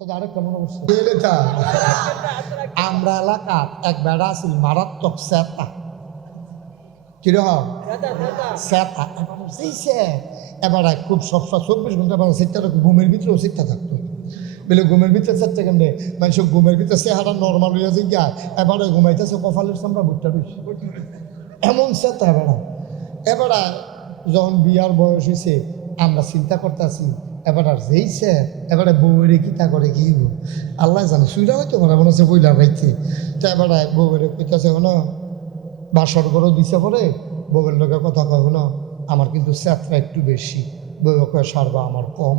আরেকটা মনে করছে আমরা এলাকার এক বেড়া আছিল মারাত্মক স্যাতা কিরকম স্যাতা এবার খুব সবসময় 24 ঘন্টা সেটা ঘুমের ভিতরেও সেটা থাকতো বলে ঘুমের ভিতরে সেটা কেমনে মানুষ ঘুমের ভিতরে চেহারা নর্মাল হয়ে যায় গিয়া এবারে ঘুমাইতেছে কপালের সামনে ভুট্টা রয়েছে এমন স্যাতা এবারে যখন বিয়ার বয়স হয়েছে আমরা চিন্তা করতেছি এবার আর যেইছে এবারে বউরে কিতা করে কি আল্লাহ জানে সুইরা হয়তো মনে হচ্ছে বইলা পাইছে তো এবারে বউরে কইতেছে হলো বাসর ঘরও দিছে পরে বউয়ের লোকের কথা কয় হলো আমার কিন্তু স্যাতটা একটু বেশি বউয়ে কয় সারবা আমার কম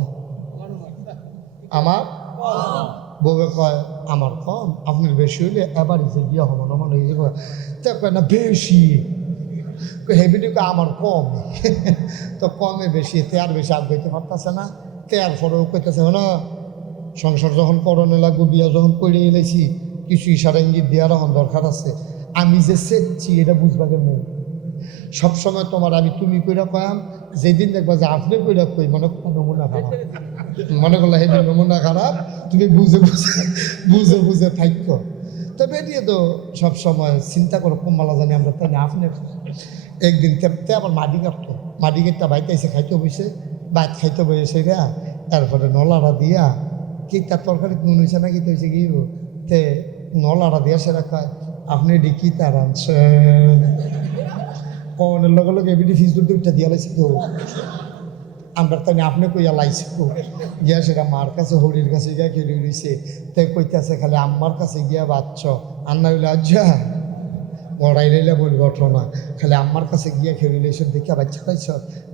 আমার বউয়ে কয় আমার কম আপনার বেশি হইলে এবারই যে বিয়া হবো না মানে তা কয় না বেশি হেবিটি আমার কম তো কমে বেশি তে আর বেশি আগাইতে পারতেছে না তে আর পরেও কইতেছে না সংসার যখন করণে লাগবো বিয়া যখন করে এলেছি কিছু ইশারা ইঙ্গিত দেওয়ার এখন দরকার আছে আমি যে সেচ্ছি এটা বুঝবা কেমন সবসময় তোমার আমি তুমি কইরা কয়াম যেদিন দেখবা যে আপনি কইরা কই মনে নমুনা খারাপ মনে করলে হেবি নমুনা খারাপ তুমি বুঝে বুঝে থাকো তো বেরিয়ে তো সবসময় চিন্তা করো কমলা জানি আমরা তাই না আপনি একদিন তেমতে আবার মাটি কাটতো মাটি কেটটা বাইতে এসে খাইতে বসে বাইত খাইতে বসে গা তারপরে নলাটা দিয়া কি তার তরকারি নুন হয়েছে না কি হয়েছে কি তে নলাটা দিয়া সেটা খায় আপনি এটি কি তার আনছেন কনের লগে লগে এবিডি ফিজুর দুইটা দিয়া লাইছি তো আমরা তাই আপনি কইয়া লাইছি তো গিয়া সেটা মার কাছে হরির কাছে গিয়া খেলে রয়েছে তাই কইতেছে খালি আম্মার কাছে গিয়া বাচ্চ আন্না হইলে আজ্জা গড়াই রইলে বল ঘটনা খালি আম্মার কাছে গিয়া খেলে এসব দেখিয়া বাচ্চা খাইছ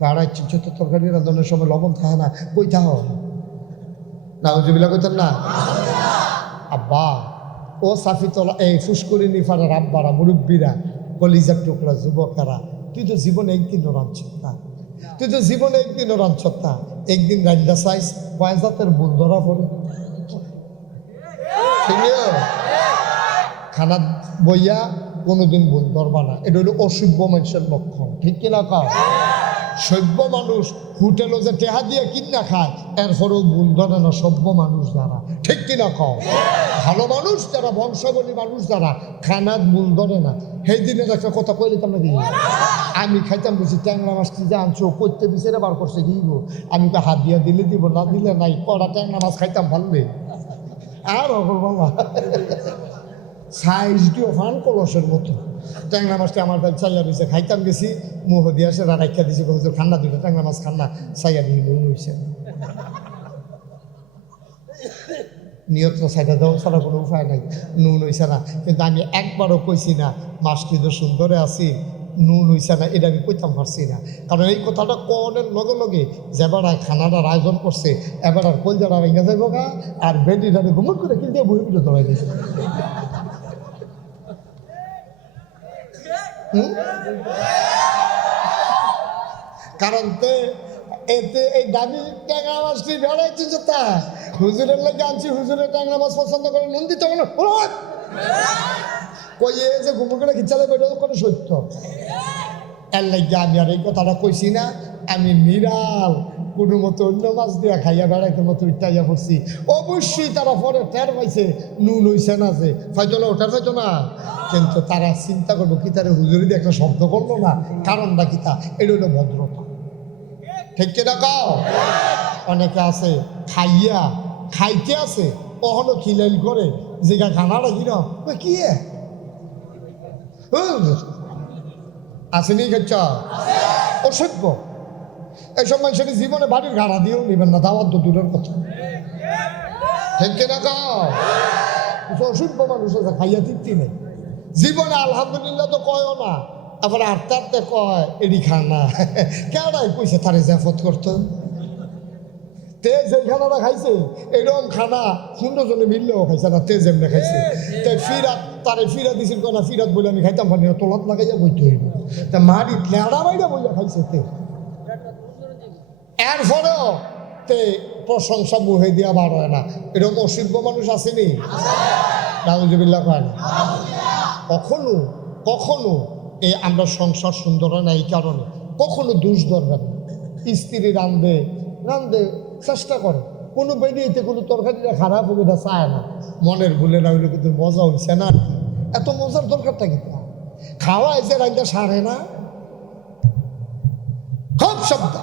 আড়াই ছোট তরকারি রান্নার সময় লবণ থাকে না কই থাহ না ওজুবিলা কইতেন না আব্বা ও সাফিতলা এই ফুসকুরি নিফারের আব্বারা মুরব্বীরা কলিজার টুকরা যুবকেরা তুই তো জীবনে একদিনও রাঁধছ না তুই তো জীবনে একদিনও রাঁধছ না একদিন রান্না চাইস পয়সাতের বুল ধরা পড়ে খানা বইয়া কোনোদিন ভুল ধরবা না এটা হলো অসভ্য মানুষের লক্ষণ ঠিক কিনা কাজ সভ্য মানুষ হোটেলও যে টেহা দিয়ে কিনা খায় এরপরেও ভুল ধরে না সভ্য মানুষ যারা ঠিক কিনা খাও ভালো মানুষ যারা বংশাবলী মানুষ যারা খানার ভুল ধরে না সেই দিনের একটা কথা কইলিতাম নাকি আমি খাইতাম বুঝি ট্যাংরা মাছটি যে আনছো করতে বিচারে বার করছে দিব আমি তো হাত দিয়া দিলে দিব না দিলে নাই কড়া ট্যাংরা মাছ খাইতাম ভাললে আর বাবা সাইজ দিও ফান কলসের মতো ট্যাংরা মাছটা আমার কাছে চাইয়া দিয়েছে খাইতাম গেছি মুহ দিয়ে আসে রাখা দিয়েছে হুজুর খান্না দিল ট্যাংরা মাছ খান্না চাইয়া দিয়ে নুন হয়েছে নিয়ত সাইডা দেওয়া ছাড়া কোনো উপায় নাই নুন হয়েছে না কিন্তু আমি একবারও কইছি না মাছটি তো সুন্দরে আছি নুন হয়েছে না এটা আমি কইতাম পারছি না কারণ এই কথাটা কনের লগে লগে যেবার খানাটার আয়োজন করছে এবার আর কলজাটা ভেঙে যাইব গা আর বেডিটা ঘুমট করে কিনতে বই পিঠে ধরাই দিয়েছে কারণ এতে এই দাবি ট্যাংরা মাছটি বেড়াইছে যে তা হুজুরের লাগে আনছি হুজুরের ট্যাংরা মাছ পছন্দ করে নুন দিতে মনে কই এ যে ঘুমো করে খিচালে বেড়ে কোনো সত্য এর লাগে আমি আর এই কথাটা কইছি না আমি নিরাল কোনো মতো অন্য মাছ দিয়া খাইয়া বেড়াইতে মতো ইটাইয়া পড়ছি অবশ্যই তারা পরে টের পাইছে নুন হইছে না যে ফাইতো না ওটার ফাইতো না কিন্তু তারা চিন্তা করবো কি তারা হুজুরি দিয়ে একটা শব্দ করলো না কারণটা কি তা এটা হলো ভদ্রতা ঠিক কিনা কাও অনেকে আছে খাইয়া খাইতে আছে কখনো খিলাইল করে যে খানাটা কিনা কি আসেনি খাচ্ছা অসভ্য এইসব মানুষের জীবনে বাড়ির ঘাড়া দিয়েও নেবেন না দাওয়াত তো দূরের কথা ঠিক কিনা কাও অসভ্য মানুষ আছে খাইয়া তৃপ্তি নেই জীবনে আলহামদুলিল্লাহ তো কয়ও না আবার আটটাতে কয় এডি খানা কেউটাই কইছে তারে জাফত করতো তে যে খানাটা খাইছে এরকম খানা 15 জনে মিললেও খাইছে না তে যেমনে খাইছে তে ফিরাত তারে ফিরাত দিছিল না ফিরাত বলে আমি খাইতাম পারি না তোলাত লাগাইয়া বইতে হইব তা মারি লেড়া বাইরা বইয়া খাইছে তে এরপরেও তে প্রশংসা মুহে দিয়া বার হয় না এরকম অসভ্য মানুষ আসেনি নাউজুবিল্লাহ কয় কখনো কখনো এই আমরা সংসার সুন্দর হয় না এই কারণে কখনো দোষ ধরবেন স্ত্রী রান্ধে চেষ্টা করে কোনো বেরিয়েতে কোনো তরকারিটা খারাপ হবে না চায় না, মনের ভুলে না হইলে কিন্তু মজা হইছে না। এত মজার দরকারটা কি? খাওয়া এসে রাইতে সারে না, খুব শব্দ,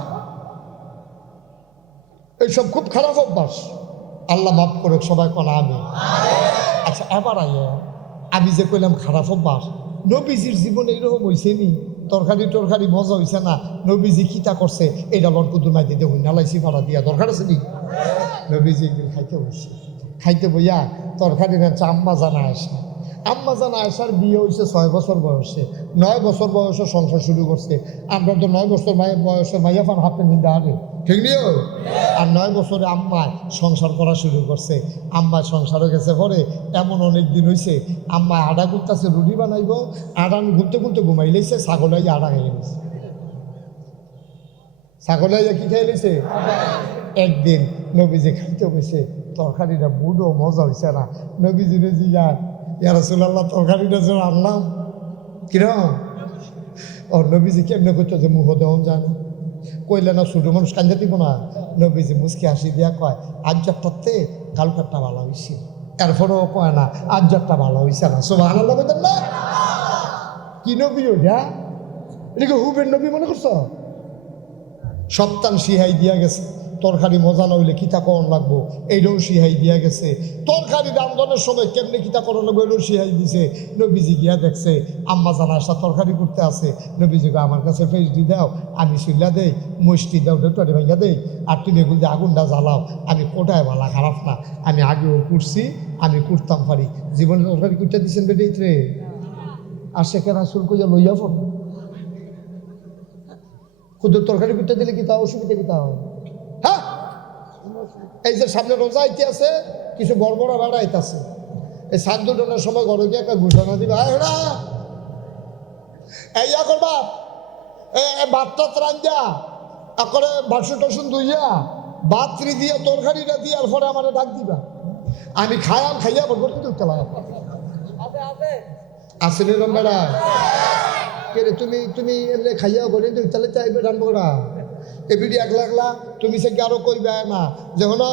এইসব খুব খারাপ অভ্যাস। আল্লাহ মাফ করুক সবাই কলা আমি। আচ্ছা এবার আমি যে কইলাম খারাপ অভ্যাস, নবীজির জীবনে এরকম হয়েছে নি? তরকারি মজা হয়েছে না? নবীজি কিতা করছে এটা বরকুদুর মাইতে দেখুন নালাইছি ভাড়া দিয়া দরকার আছে নি? নবীজি একদিন খাইতে বসছে, খাইতে বইয়া তরকারি রাখছে আম্মা জানা আসা। আম্মা জানা আসার বিয়ে হয়েছে 6 বছর বয়সে, 9 বছর বয়সে সংসার শুরু করছে। আমরা তো 9 বছর বয়সে মাইয়া ফান হাফে নিন্দা আগে, ঠিক নিও। আর 9 বছরে আম্মায় সংসার করা শুরু করছে। আম্মায় সংসারে গেছে পরে এমন অনেক দিন হয়েছে, আম্মায় আডা করতেছে, রুটি বানাইব, আডা ঘুরতে ঘুরতে ঘুমাই লেছে, ছাগলাই আডা খাইয়ে নিছে। ছাগলাই কি খাই লেছে? একদিন নবীজি খাইতে বসে, তরকারিটা বুড়ো মজা হয়েছে না। নবীজি রেজি যান, ইয়া রাসূলুল্লাহ তরকারিটা যে আনলাম কিরম? ও নবীজি কেমনে করতো যে মুখ দেওয়া যায় না, কইলে না ছোটো মানুষ কান্দে দিব না। নবীজি মুসকে হাসি দিয়া কয়, আজ্জারটাতে কালকারটা ভালো হয়েছে। এরপরেও কয় না আজ্জারটা ভালো হয়েছে না। সুবহানাল্লাহ বলতেন না? কি নবী ওটা? এটাকে হুবের নবী মনে করছো? সপ্তাহ সিহাই দিয়া গেছে, তরকারি মজা না হইলে কিতা করণ লাগবো এইটাও সিহাই দিয়া গেছে। তরকারি রান্ধনের সময় কেমনে কিতা করণ লাগবো এটাও সিহাই দিছে। নবীজি গিয়া দেখছে আম্মা জানা আসা তরকারি করতে আছে। নবীজিকে আমার কাছে ফেস দি দাও, আমি শুইলা দেই, মুষ্টি দাও, ডেটারি ভাইয়া দেই, আর তুমি এগুলো দিয়ে আগুনটা জ্বালাও। আমি কোটায় ভালা খারাপ না, আমি আগেও করছি, আমি করতাম পারি। জীবনে তরকারি করতে দিচ্ছেন বেটেই রে, আর সেখানে আসল কইয়া লইয়া ফোন খুদ তরকারি করতে দিলে কি তা অসুবিধা কি তা হয়? হ্যাঁ, এই যে সামনে রোজা আইতে আছে, কিছু বড় বড় ভাড়া আইতেছে, এই 7 দুটোর সময় ঘরে গিয়ে একটা ঘোষণা দিবা, ইয়া করবা ভাতটা রান্ধা করে বাসন টাসন ধুইয়া বাতরি দিয়া তরকারিটা দিয়ার পরে আমার ডাক দিবা, আমি খাইয়া বলবো উঠতে লাগা আসলে রম্বারা কে রে তুমি তুমি এমনি খাইয়া বলে তাহলে চাইবে রান্না করা এবিডি একলা একলা তুমি সে আরো কইবা না যে হলো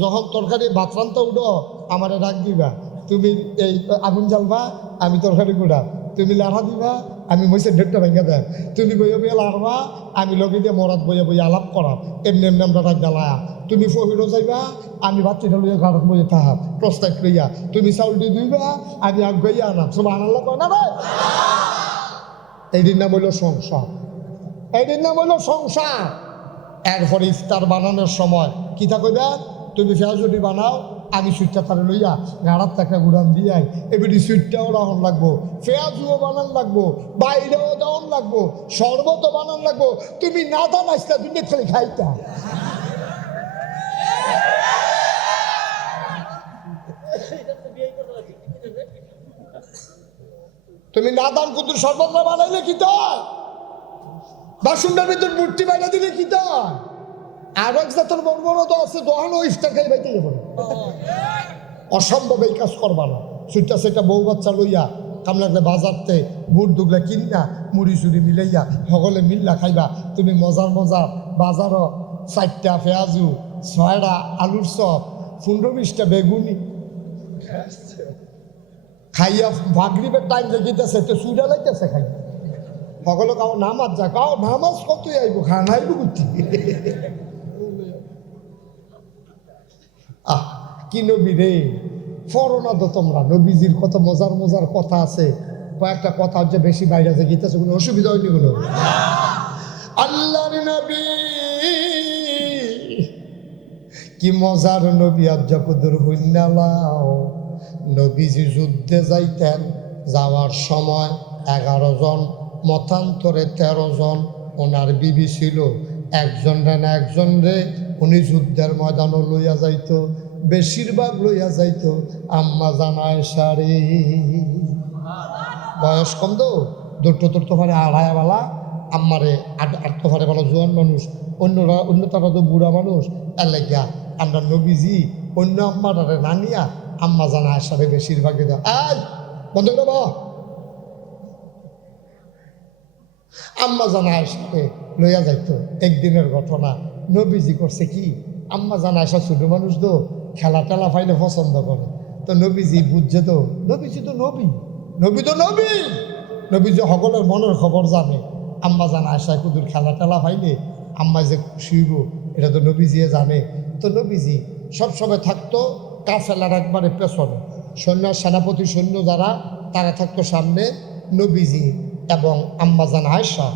যখন তরকারি ভাত রান্তা উঠো আমারে ডাক দিবা, তুমি এই আগুন জ্বালবা আমি তরকারি গুড়া, তুমি লাড়া দিবা আমি মহিষের ঢেকটা ভেঙে দেয়, তুমি বইয়া বইয়া লাড়বা আমি লগে দিয়ে মরাত বইয়া বইয়া আলাপ করা, এমনি এমনি আমরা ডাক জ্বালায়া, তুমি ফহিরও যাইবা আমি বাচ্চাটা লইয়া ঘাটত বইয়ে থাকা প্রস্তাব লইয়া, তুমি চাউলটি দুইবা আমি আগ গইয়া আনাম। সুবহানাল্লাহ কয় না ভাই? এইটির নাম হইল সংসার, এইটির নাম হইল সংসার। এরপরে ইফতার বানানোর সময় কিতা কইবা, তুমি পেঁয়াজুটি বানাও আমি সুইটটা তারে লইয়া গাড়ার টাকা গুড়ান দিয়াই এবিটি সুইটটাও রাহন লাগবো, পেঁয়াজুও বানান লাগবো, বাইরেও দেওয়ান লাগবো, শরবতও বানান লাগবো, তুমি না দান আসতা তুমি খালি খাইতা। তুমি না দান কুতুর শরবত না বানাইলে কি তো বাসুন্ডার ভিতর মূর্তি বাইনা দিলে কি তো আর এক জাতের বড় বড় তো আছে দোহানো ইফতার খাই বাইতে যাবো, অসম্ভব এই কাজ করবা না। সুইটা সেটা বউ বাচ্চা লইয়া কাম লাগলে বাজারতে বুট দুগলা কিনা মুড়ি চুড়ি মিলাইয়া সকলে মিল্লা খাইবা, তুমি মজার মজার বাজারও 4টা পেঁয়াজু 6টা আলুর চপ 15-20টা বেগুনি খাইয়া ভাগরিবের টাইম দেখিতেছে তো চুড়া লাইতেছে খাই সকলে কাউ নামাজ যা কাউ নামাজ কতই আইব খানা আইব বুঝছি। আহ কি নবী রে, ফরনা তো তোমরা নবীজির কত মজার মজার কথা আছে, কয়েকটা কথা হচ্ছে বেশি বাইরে যে গীতাছে কোনো অসুবিধা হয়নি কোনো। আল্লাহর নবী কি মজার নবী, আজ্জাকুদুর হুন্নালাও নবীজি যুদ্ধে যাইতেন, যাওয়ার সময় 11 জন মতান্তরে 13 জন ওনার বিবি ছিল, একজন রে না একজন রে উনি যুদ্ধের ময়দানও লইয়া যাইত, বেশিরভাগ লইয়া যাইত আম্মা জানা আয়েশা রে। বয়স কম তো দৌড়তে পারে আড়াইবেলা আম্মারে আটতে পারে ভালো জোয়ান মানুষ, অন্য তারা তো বুড়া মানুষ, এর লাগিয়া আমরা নবীজি অন্য আম্মারে না নিয়া আম্মা জানা আয়েশা রে বেশিরভাগই দাও আজ বন্ধ করে বা আম্মা জানা আয়েশাকে লইয়া যাইতো। একদিনের ঘটনা, নবীজি করছে কি আম্মা জান আয়সা ছোট মানুষ তো খেলা টেলা পাইলে পছন্দ করে। তো নবীজি বুঝছে তো নবীজি তো নবী, নবী তো নবী, নবীজি সকলের মনের খবর জানে। আম্মা জান আয়সা কুদুর খেলা টেলা পাইলে আম্মা যে খুশি হইব এটা তো নবীজি জানে। তো নবীজি সবসময় থাকতো কাফেলার একবারে পেছনে, সৈন্য সেনাপতি সৈন্য যারা তারা থাকতো সামনে, নবীজি এবং আম্মাজান আয়সা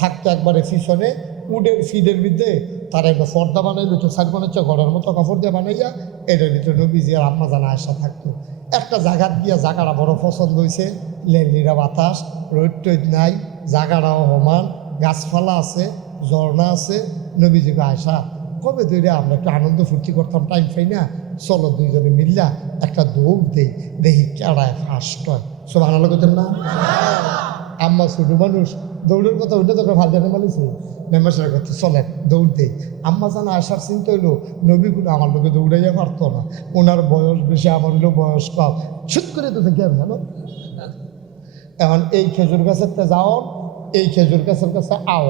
থাকতো একবারে পিছনে। উডের ফিডের ভিতরে তারা একটা ফর্দা বানাইলো, তো সাইড বানাচ্ছে ঘরের মতো কাপড় দিয়ে বানাইয়া, এটার ভিতরে নবীজি আর আম্মাজান আয়সা থাকতো। একটা জায়গার গিয়া জায়গাটা বড় পছন্দ হয়েছে, লেলিরা বাতাস, রোদ টোদ নাই, জায়গাটাও সমান, গাছপালা আছে, ঝর্ণা আছে। নবীজিকে আয়সা কবে ধরে আমরা একটু আনন্দ ফুর্তি করতাম, টাইম পাই না, চলো দুইজনে মিল্লা একটা দৌড় দেই, দেখি কেড়ায় ফার্স্ট হয়। সব আনা লাগতেন না? আম্মা ছোট মানুষ, দৌড়ের কথা ওইটা তোকে ভাল জানে মালিছে মেম্বাসের কথা, চলেন দৌড় দেই। আম্মা জানা আসার চিন্তা হইলো নবীগুলো আমার লোকে দৌড়াইয়া পারতো না, ওনার বয়স বেশি, আমার হইলো বয়স কম, ছুট করে তো থেকে ভালো। এখন এই খেজুর গাছের যাও, এই খেজুর গাছের কাছে আও,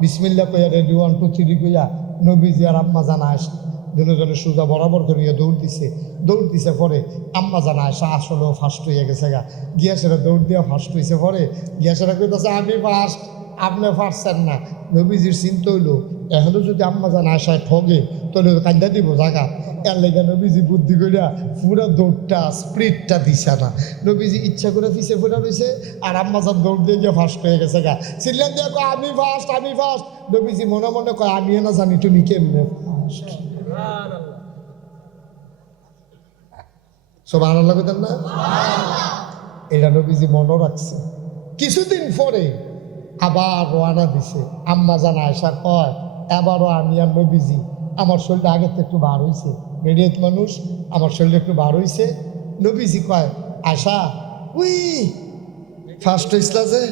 বিসমিল্লা কইয়া রেডি 1 2 3 কইয়া নবীজি আর আম্মা জানা আসা দুজনে সোজা বরাবর করিয়া দৌড় দিছে পরে আম্মা জানা আসা আসলেও ফার্স্ট হইয়া গেছে গা, গিয়াসেরা দৌড় দিয়া ফার্স্ট হয়েছে। পরে গিয়াসেরা কইতেছে আমি ফার্স্ট, আপনি পারছেন না। নবীজির চিন্তা হইলো এখনো যদি আম্মা জানা আসায় ঠগে তাহলে কান্দা দিব জায়গা, এর লেগে নবীজি বুদ্ধি করিয়া পুরো দৌড়টা স্প্রিটটা দিছে না। নবীজি ইচ্ছা করে পিছিয়ে পড়ে রয়েছে, আর আম্মা জান দৌড় দিয়ে গিয়ে ফার্স্ট হয়ে গেছে গা। চিল্লান দিয়ে কয় আমি ফার্স্ট, আমি ফার্স্ট। নবীজি মনে মনে কয় আমি না জানি তুমি কেমনে ফার্স্ট। সব আনার লাগতেন না? এটা নবীজি মনে রাখছে। কিছুদিন পরে আবার রওনা দিছে। আম্মা জান আয়সা কয় এবারও আমি আর নবীজি, আমার শরীরটা আগের থেকে একটু বার হয়েছে, মেডিয়েট মানুষ, আমার শরীরটা একটু বার হয়েছে। নবীজি কয় আয়সা উই ফার্স্ট হয়েছিল যে,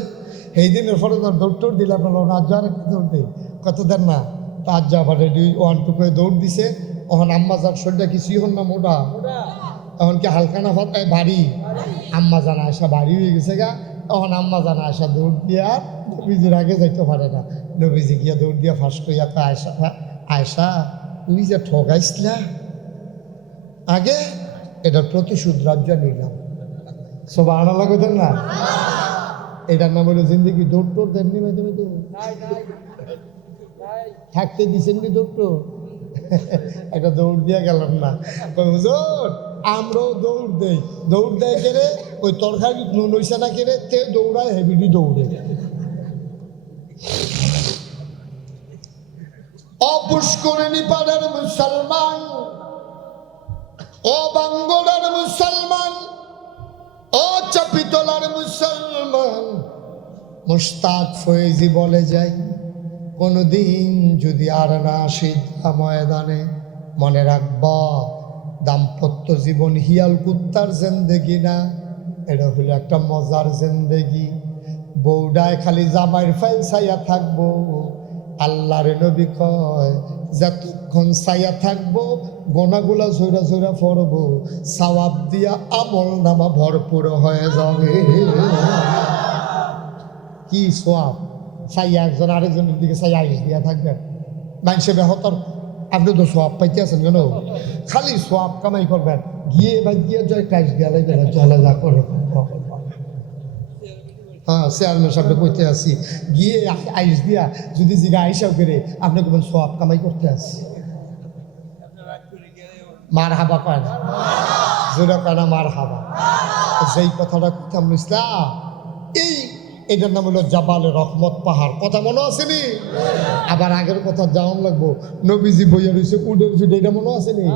এই দিনের পরে তোর দৌড় দিলাম না, আজ আর একটু দৌড় দেয়, কত দেন না। তা আজ আবার রেডি 1 2 করে দৌড় দিছে। তখন আম্মা যার শরীরটা কিছুই হন না মোটা, তখন কি হালকা না ফাটায় ভারী। আম্মা জানা আয়সা ভারী হয়ে গেছে গা। তখন আম্মা জানা আয়সা দৌড় দিয়া নবীজির আগে যাইতে পারে না। নবীজি গিয়া দৌড় দিয়া ফার্স্ট হইয়া তো আয়সা, আয়সা তুই যে ঠগাইছিলা আগে, এটার প্রতিশোধ রাজ্য নিলাম। সব আনা লাগতেন না? এটার নাম হলো জিন্দগি। দৌড় টোর দেননি মেয়েদের থাকতে দিছেন নি দৌড়? একটা দৌড় দিয়া গেলাম না, হুজুর আমরাও দৌড় দেয় কেড়ে, ওই তরকারি নুন হইছে না কেড়ে তে দৌড়ায়, হেভিডি দৌড়ে। অপুষ্করিণী পাড়ার মুসলমান, ও বাঙ্গলার মুসলমান, ও চাপিতলার মুসলমান, মুস্তাক ফয়েজি বলে যাই কোনদিন যদি আর না আসি ময়দানে, মনে রাখবা দাম্পত্য জীবন হিয়াল কুত্তার জিন্দেগি না, এটা হলো একটা মজার জিন্দেগি। বউডায় খালি জামাইয়ের ফাইল ছাইয়া থাকবো, আল্লাহর নবী কয় যতক্ষণ ছাইয়া থাকবো গোনাগুলা ঝইরা ঝইরা পড়বো, সওয়াব দিয়া আমল নামা ভরপুর হয়ে যাবে। কি সোয়াব! ছাইয়া একজন আরেকজনের দিকে ছাইয়া আইস দিয়া থাকবেন, মানুষের বেহতর। আপনি তো সোয়াব পাইতে আছেন কেন? খালি সোয়াব কামাই করবেন, গিয়ে বা গিয়ে জয় টাইস দিয়া লাগবেন, চলে যা করে। হ্যাঁ, চেয়ারম্যান সাহেব কইতে আসি, গিয়ে আইস দিয়া যদি জিগা আইসাও করে আপনি কেমন সোয়াব কামাই করতে আসি। মার হাবা কয় না, জোরা কয় না, মার হাবা। যেই কথাটা কথা বুঝলাম, এটার নাম হলো জাবালে রহমত পাহাড়। কথা মনে আসেনি? আবার আগের কথা যাওয়ান লাগবো, নবীজি বইয়া রয়েছে উডের ফিডে, এটা মনে আসেনি?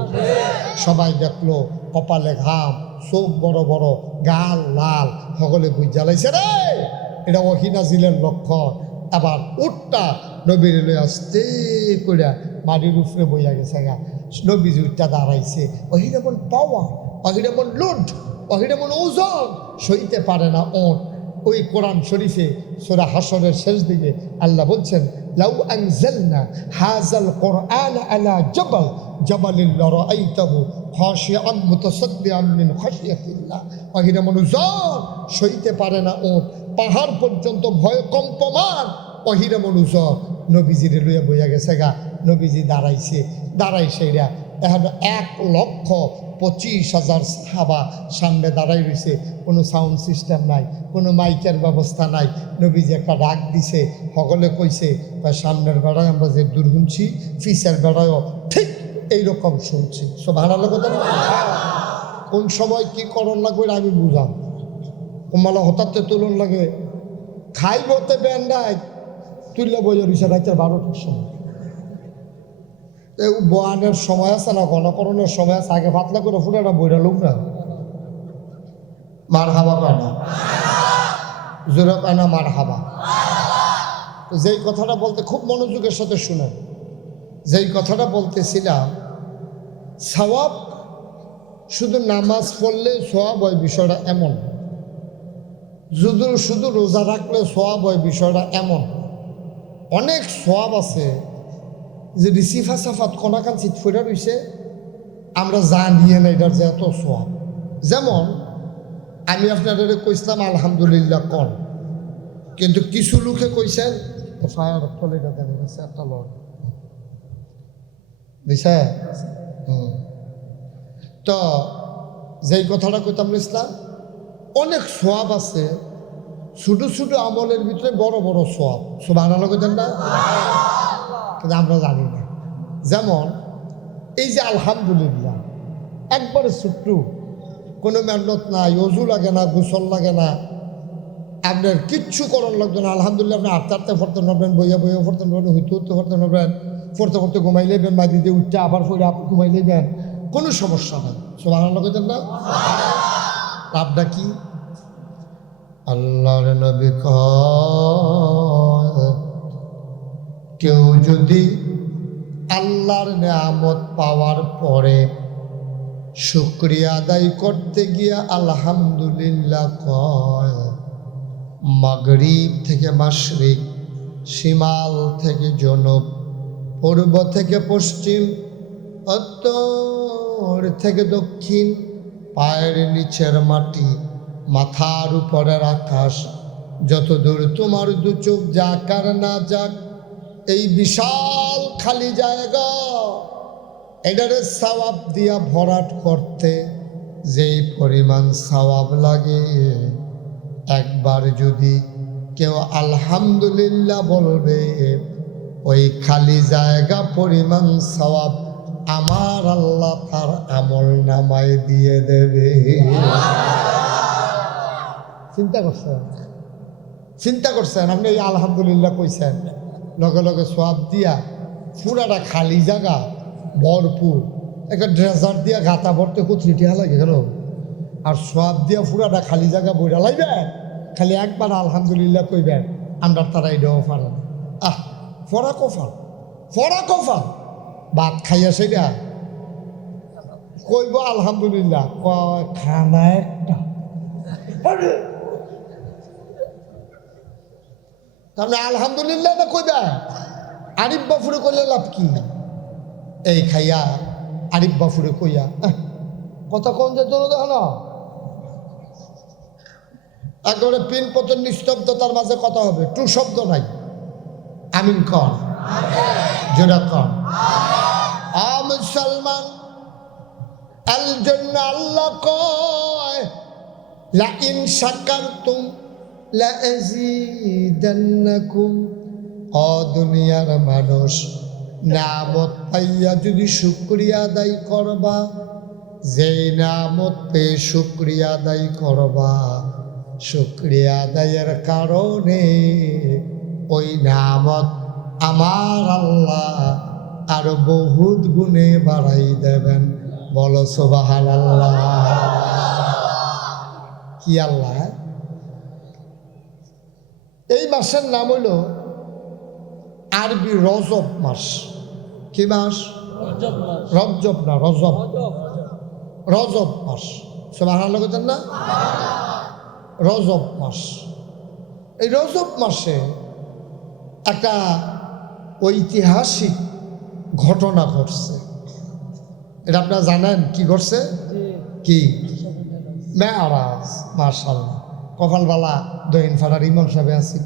সবাই দেখলো কপালে ঘাম, চোখ বড় বড়, গাল লাল, সকলে বুঝ জ্বালাইছে রে, এটা ওহিনাজিলের লক্ষণ। আবার উঠটা নবীর লই আসতে কইরা বাড়ির উপরে বইয়া গেছে গা। নবীজি উঠটা দাঁড়াইছে, অহিরামন পাওয়া, অহিরামন লুট, অহিরামন ওজন, সইতে পারে না ওট। ওই কোরআন শরীফে সূরা হাশরের শেষ দিকে আল্লাহ বলছেন লাউ আনজালনা হাযাল কুরআন আলা জাবাল জাবালিন লারাআইতাহু খাশিআন মুতাসাদ্দিআন মিন খাশিয়াতিল্লাহ। ওহিরা মনুজন সইতে পারে না ওট, পাহাড় পর্যন্ত ভয় কম্পমান। ওহিরা মনুজন নবীজিরে লইয়া বইয়া গেছে গা। নবীজি দাঁড়াইছে এরা এখন 1,25,000 সাহাবা সামনে দাঁড়াই রয়েছে। কোনো সাউন্ড সিস্টেম নাই, কোনো মাইকের ব্যবস্থা নাই। নবীজি একটা ডাক দিছে, সকলে কইছে সামনের বেড়ায় আমরা যে দূর শুনছি, ফিসের বেড়ায়ও ঠিক এইরকম শুনছি। সুবহানাল্লাহ কথা না? কোন সময় কি করণ লাগবে আমি বুঝাম। কোমালা হঠাৎ তুলন লাগে খাইবতে বেন্ডায় তুললে বইয়া রয়েছে রাতের 12টার সময়। বয়ানের সময় আছে না, গণকরণের সময় আছে, আগে পাতলা করে ফুটাটা বইরা লোক না মার হাবা পায় না, জোরে পায় না মার হাবা। যেই কথাটা বলতে খুব মনোযোগের সাথে শুনেন, যেই কথাটা বলতেছিলাম, সওয়াব শুধু নামাজ পড়লে সওয়াব হয় বিষয়টা এমন, শুধু রোজা রাখলে সওয়াব হয় বিষয়টা এমন। অনেক সওয়াব আছে যে রিসিফা সাফাত কোনাকান চিত ফেরা রয়েছে, আমরা জানিয়ে না এটার যে এত সওয়াব। যেমন আমি আপনাদের কইছিলাম আলহামদুলিল্লাহ কন, কিন্তু কিছু লোকে কইছেন ফায়ার তলে একটা লড় দিছে। তো যেই কথাটা কইতাম ইসলাম, অনেক সওয়াব আছে, ছোট ছোট আমলের ভিতরে বড় বড় সওয়াব। সুবহানাল্লাহ কইতেন না? কিন্তু আমরা জানি না। যেমন এই যে আলহামদুলিল্লাহ, একবারে ছোট্ট, কোনো মেহনত নাই, অজু লাগে না, গোসল লাগে না, আপনার কিচ্ছু করণ লাগবে না। আলহামদুলিল্লাহ আপনি আটতে আটতে ফরতে নড়বেন, বইয়া বইয়া ফরতে নড়বেন, হইতে হইতে ফরতে নড়বেন, ফরতে ফরতে ঘুমাই লেবেন, মাই দিতে উঠতে আবার ফিরে আপনি ঘুমাই লেবেন, কোনো সমস্যা নাই। সুবহানাল্লাহ কইতেন না? লাভটা কি? আল্লাহর নবী কয়, কেউ যদি আল্লাহর নেয়ামত পাওয়ার পরে শুকরিয়া আদায় করতে গিয়া আলহামদুলিল্লাহ কয়, মাগরিব থেকে মাশরিক, শিমাল থেকে জনব, পূর্ব থেকে পশ্চিম, উত্তর থেকে দক্ষিণ, পায়ের নিচের মাটি, মাথার উপরের আকাশ, যতদূর তোমার দু চোখ যাক আর না যাক, এই বিশাল খালি জায়গা এটারে সওয়াব দিয়া ভরাট করতে যেই পরিমাণ সওয়াব লাগে, একবার যদি কেউ আলহামদুলিল্লাহ বলবে, ওই খালি জায়গা পরিমাণ সওয়াব আমার আল্লাহ তার আমল নামায় দিয়ে দেবে। চিন্তা করছেন আপনি? এই আলহামদুলিল্লাহ কইছেন, লগে লগে সওয়াব দিয়া পুরাটা খালি জায়গা ভরপুর, একটা ড্রেজার দিয়া গাতা ভরতে কোথায় টিয়া লাগে কেন? আর সওয়াব দিয়া পুরাটা খালি জায়গা বইরা লাইবেন, খালি একবার আলহামদুলিল্লাহ কইবেন, আমরা তারা এটাও পারেন। ফরা কফাল ভাত খাইয়া সেটা কইব আলহামদুলিল্লাহ, কয় খানা একটা। তাহলে আলহামদুলিল্লাহ না কইবা, আরিফ বাফুরে কইলে লাভ কি? এই খাইয়া আরিফ বাফুরে কইয়া কথা কোন যেত না, একেবারে পিন পতন নিস্তব্ধতার মাঝে কথা হবে, টু শব্দ নাই। আমিন কন, জোরা কন। মুসলমান আল জান্নাহ আল্লাহ কয়, লা ইন শাকারতুম লা আযীদান্নাকুম। ও দুনিয়ার মানুষ, নিয়ামত পাইয়া যদি শুকরিয়া আদায় করবা, যেই নিয়ামত পেয়ে শুকরিয়া আদায় করবা, শুকরিয়া আদায়ের কারণে ওই নিয়ামত আমার আল্লাহ আরো বহুত গুণে বাড়াই দেবেন। বলো সুবহানাল্লাহ। কি আল্লাহ? এই মাসের নাম হইল আরবি রজব মাস। কি মাস? রজব না, রজব, রজব মাস। সুবহানাল্লাহ বলেন না? রজব মাস। এই রজব মাসে একটা ঐতিহাসিক ঘটনা ঘটছে, এটা আপনারা জানেন। কি ঘটছে? কি? মেরাজ। মাশাআল্লাহ, কপালবালা দহিন ফাড়ার ইমাম সাহেব আছি,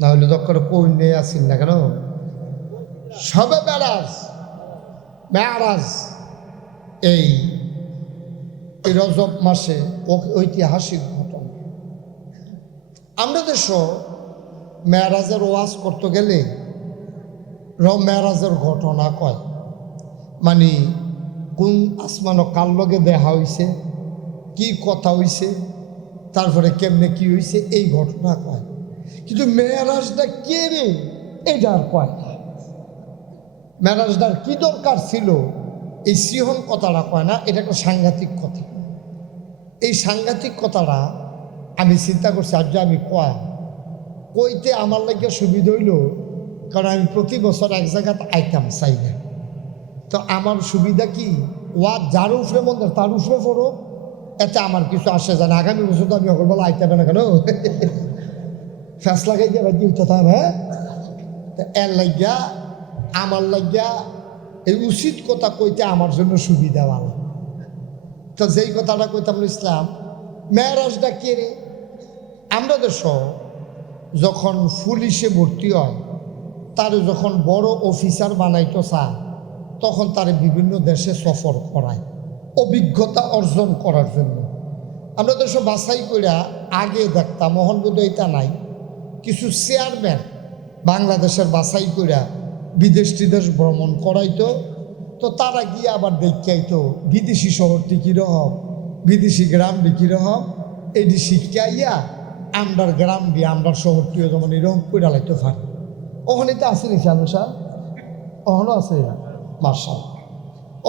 না হলে দক্কর কইনে আসিন না কেন? শবে মেরাজ এই রজব মাসে ঐতিহাসিক ঘটনা। আমরা দেশ মেরাজের ওয়াজ করতে গেলে মেরাজের ঘটনা কয়, মানে কোন আসমানও কার লগে দেখা হইছে, কি কথা হইছে, তারপরে কেমনে কি হইছে, এই ঘটনা কয়। কিন্তু মেরাজটা কে রে এটা আর কয় না। মেরাজটার কি দরকার ছিল এই সিহন কথাটা কয় না। এটা একটা সাংঘাতিক কথা। এই সাংঘাতিক কথাটা আমি চিন্তা করছি আজ আমি কইতে আমার লাগে সুবিধা হইল, কারণ আমি প্রতি বছর এক জায়গাতে আইতাম চাই না। তো আমার সুবিধা কি, যার উপরে মন তার উপরে পড়ো, এতে আমার কিছু আসে যায় না। আগামী বছর তো আমি অকলবেলা আইতাবে না কেন, ফ্যাস লাগাই দিয়ে বাদি উঠতে থাম। হ্যাঁ, এর লাগিয়া আমার লাগিয়া এই উচিত কথা কইতে আমার জন্য সুবিধা ভালো। তো যেই কথাটা কইতাম ইসলাম, মেরাজটা কে রে? আমরা দেশ যখন পুলিশে ভর্তি হয়, তার যখন বড় অফিসার বানাইতো চায়, তখন তার বিভিন্ন দেশে সফর করায় অভিজ্ঞতা অর্জন করার জন্য। আমরা দেশ বাছাই কইরা আগে দেখতাম, মোহন বোধ এটা নাই, কিছু চেয়ারম্যান বাংলাদেশের বাছাই কইরা বিদেশ টিদেশ ভ্রমণ করাইতো। তো তারা গিয়ে আবার দেখাইতো বিদেশি শহরটি কীরকম, বিদেশি গ্রামটি কীরকম, এটি শিখাইয়া আমরার গ্রামটি আমরার শহরটিও যেমন এরকম করে লাইতে পারে। ওখানে তো আছে নাকি আনুষা? ওখানেও আছে মার্শাল,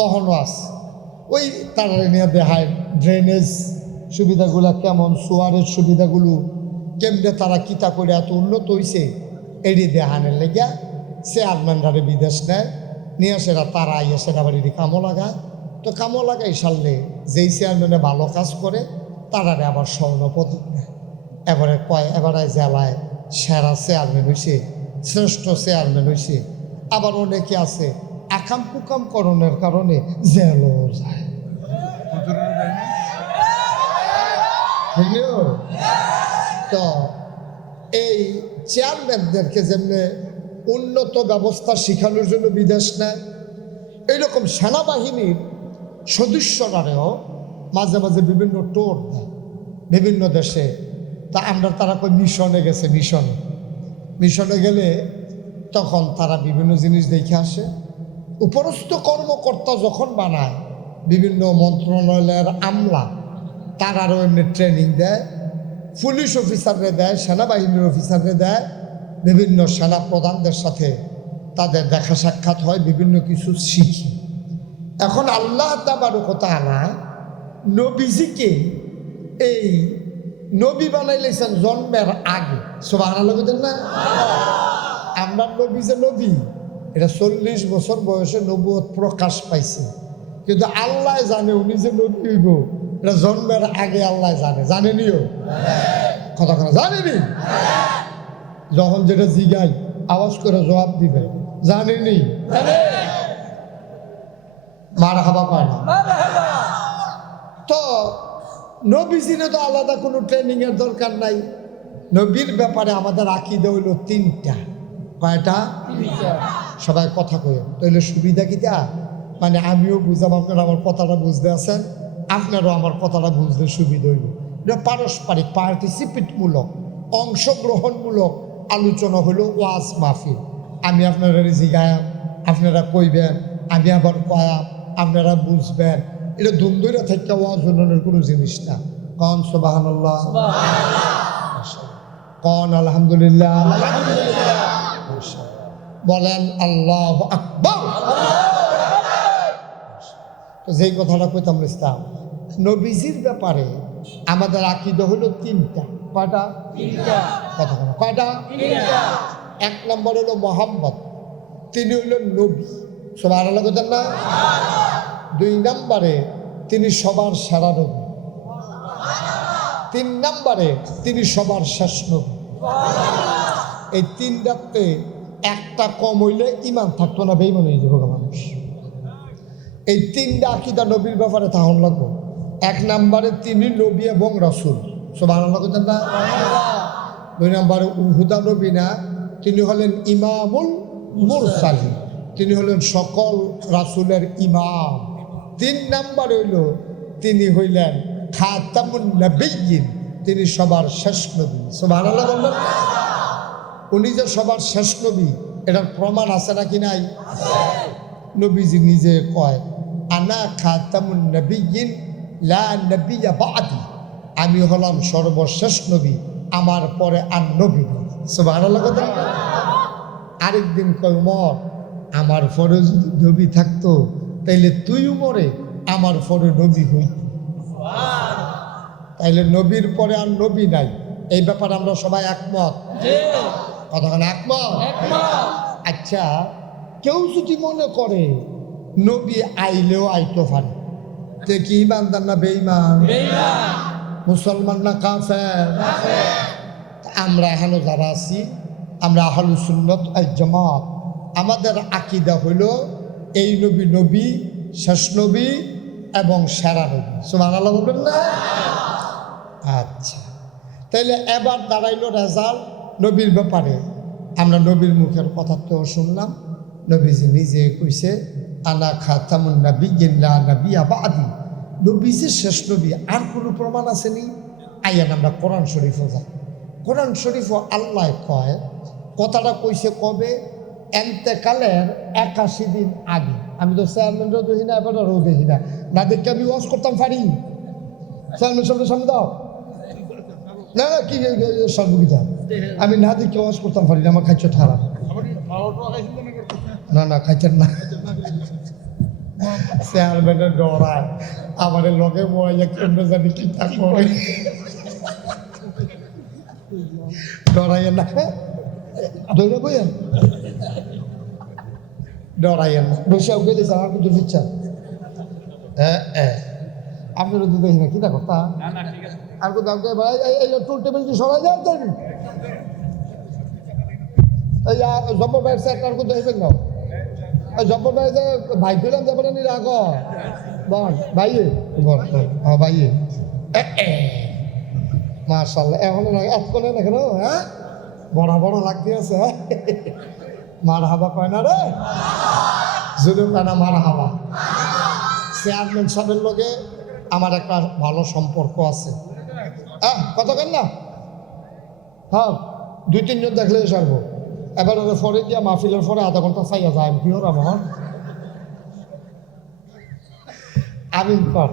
ওখানেও আছে। ওই তারা নিয়ে দেখায় ড্রেনেজ সুবিধাগুলো কেমন, সোয়ারের সুবিধাগুলো কেমনে, তারা কিতা করে এত উন্নত হয়েছে, এটি দেখানের লেগিয়া চেয়ারম্যানরা বিদেশ নেয়, নিয়ে সেরা তারা আইয়া সেটা আবার এটি কামো লাগায়। তো কামো লাগাই সারলে যেই চেয়ারম্যানে ভালো কাজ করে তারারে আবার স্বর্ণপদক নেয়। এবারে জেলায় সেরা চেয়ারম্যান হয়েছে, শ্রেষ্ঠ চেয়ারম্যান হয়েছে। আবার অনেকে আছে আকাম কুকাম করণের কারণে জেলও যায়। বুঝলিও? তো এই চেয়ারম্যানদেরকে যেমনি উন্নত ব্যবস্থা শিখানোর জন্য বিদেশ নেয়, এইরকম সেনাবাহিনীর সদস্যরাও মাঝে মাঝে বিভিন্ন টোর দেয় বিভিন্ন দেশে। তা আমরা তারা কই মিশনে গেছে, মিশনে গেলে তখন তারা বিভিন্ন জিনিস দেখে আসে। উপরস্থ কর্মকর্তা যখন বানায় বিভিন্ন মন্ত্রণালয়ের আমলা, তারারও এমনি ট্রেনিং দেয়, পুলিশ অফিসাররে দেয়, সেনাবাহিনীর অফিসাররে দেয়, বিভিন্ন সেনা প্রধানদের সাথে তাদের দেখা সাক্ষাৎ হয়, বিভিন্ন কিছু শিখি। এখন আল্লাহ তাবারক ওয়া তাআলা নবীজিকে এই নবী বানাইলেছেন জন্মের আগে। সুবহানাল্লাহ বলেন না? আমরা নবী যে নবী, এটা 40 বছর বয়সে নবুয়ত প্রকাশ পাইছে, কিন্তু আল্লাহ জানে উনি যে নবী হইব এটা জন্মের আগে আল্লাহ জানে। জানেনিও? কথা কথা জানেনি? যখন যেটা জিগাই আওয়াজ করে জবাব দিবে, জানেনি? মারহাবা পায় না। তো নবীজির তো আলাদা কোনো ট্রেনিং এর দরকার নাই। নবীর ব্যাপারে আমাদের আকীদা হইল 3টা। কয়টা? 3টা। সবাই কথা কইেন তাহলে সুবিধা কিটা, মানে আমিও বুঝলাম, আপনারা আমার কথাটা বুঝতে আছেন, আপনারও আমার কথাটা বুঝতে সুবিধা হইল। এটা পারস্পরিক পার্টিসিপেটমূলক অংশগ্রহণমূলক আলোচনা হলো ওয়াজ মাহফিল। আমি আপনারা জিগায়াম, আপনারা কইবেন, আমি আবার কয়াম, আপনারা বুঝবেন। এটা দ্বন্দ্বরা থেকে ওয়াজ হনের কোনো জিনিস না। কন সুবহানাল্লাহ, কন আলহামদুলিল্লাহ, বলেন আল্লাহু আকবার। তো যেই কথাটা কইতাম ইসলাম, নবীজির ব্যাপারে আমাদের আকীদা হলো 3টা। কয়টা? 3টা। কথা বলো, কয়টা? 3টা। 1 নম্বর হলো মুহাম্মদ, তিনি হইলেন নবী। সুবহানাল্লাহ বলেন না? 2 নম্বরে তিনি সবার সেরা নবী। 3 নম্বরে তিনি সবার শেষ নবী। এই 3টাতে একটা কম হইলে ইমান থাকতো না, বেঈমান হয়ে যাবে মানুষ। এই 3টা আকীদা নবীর ব্যাপারে তাহন লাগবো। 1 নম্বরে তিনি নবী এবং রাসূল। সুবহানাল্লাহ বলেন না? 2 নম্বরে হুদা নবী না, তিনি হলেন ইমামুল মুরসালিন। তিনি হলেন সকল রাসূলের ইমাম। 3 নাম্বার হইল তিনি হইলেন খাতামুন নবিয়্যিন, তিনি সবার শেষ নবী। সুবহানাল্লাহ বলবেন। উনি যে সবার শেষ নবী এটার প্রমাণ আছে নাকি নাই? নবীজি নিজে কয় আনা খাতামুন নবিয়্যিন লা নবিয়্যা বা'দি, আমি হলাম সর্বশেষ নবী, আমার পরে আর নবী নেই। সুবহানাল্লাহ কথা। আরেকদিন কয় উমর, আমার পরে যদি নবী থাকতো তাইলে তুই উমরে আমার পরে নবী হইত। তাইলে নবীর পরে আর নবী নাই, এই ব্যাপারে আমরা সবাই একমত। কতক্ষণ একমত? আচ্ছা, কেউ যদি মনে করে নবী আইলেও আইতো পারে, তে কি ইমানদার না বেঈমান? মুসলমান না কাফের? আমরা এখনো যারা আছি, আমরা আহলুস সুন্নাত ওয়াল জামাত, আমাদের আকীদা হইল এই নবী নবী, শেষ নবী এবং সেরা নবী। সুবহানাল্লাহ বলবেন না? আচ্ছা, তাইলে এবার দাঁড়াইল রেজাল্ট নবীর ব্যাপারে। আমরা নবীর মুখের কথা তো শুনলাম, নবীজি নিজে কইছে আনা খাতামুন নবিয়্যিন লা নবিয়্যা বা'দি, নবী যে শেষ নবী আর কোনো প্রমাণ আসেনি। আইয়ান আমরা কোরআন শরীফও যাই। কোরআন শরীফও আল্লাহ কয়, কথাটা কইছে কবে? এন্তেকালের 81 দিন আগে। আমি তো চেয়ারম্যানও দেখি না, এবারও দেখি না, না দেখে আমি ওয়াজ করতাম পারি। চেয়ারম্যান সামনে সামনে দাও না, না কি সর্ববিধা, আমি না দেখে ওয়াজ করতাম পারি না, আমার খাইছ খারাপ। না না খাইছেন না, চেয়ারম্যানের ডরায় আমার লগে মোবাইলে কেমনে জানি কি তা করে, ডরাইয়েন না, দৌড়ে বইয়েন, ডরাইয়েন না, বসে উঠে দিয়েছে আমার কিন্তু ইচ্ছা। আপনারও তো দেখি না কি দেখো তা আর কোথাও ভাই এই টুল টেবিল কি সবাই যাচ্ছেন? এই জব্বর ভাইয়ের স্যার আর কোথাও হেসে নাও, জব্বর ভাই যে ভাই পেলাম যাবে না রাগ বল ভাইয়ে বল ভাইয়ে মাশাআল্লাহ, এখনো এত করে না কেন? হ্যাঁ, বড় বড় লাগতে আছে। মার হাবা কয় না রে, যদি কয় না মার হাবা। চেয়ারম্যান সাহেবের লগে আমার একটা ভালো সম্পর্ক আছে। হ্যাঁ কথা কেন না? হ্যাঁ, 2-3 জন দেখলে সারবো। এবার ওরা ফরে দিয়া মাহফিলের পরে আধা ঘন্টা চাইয়া যায়, কি হর আমার আমিন কর,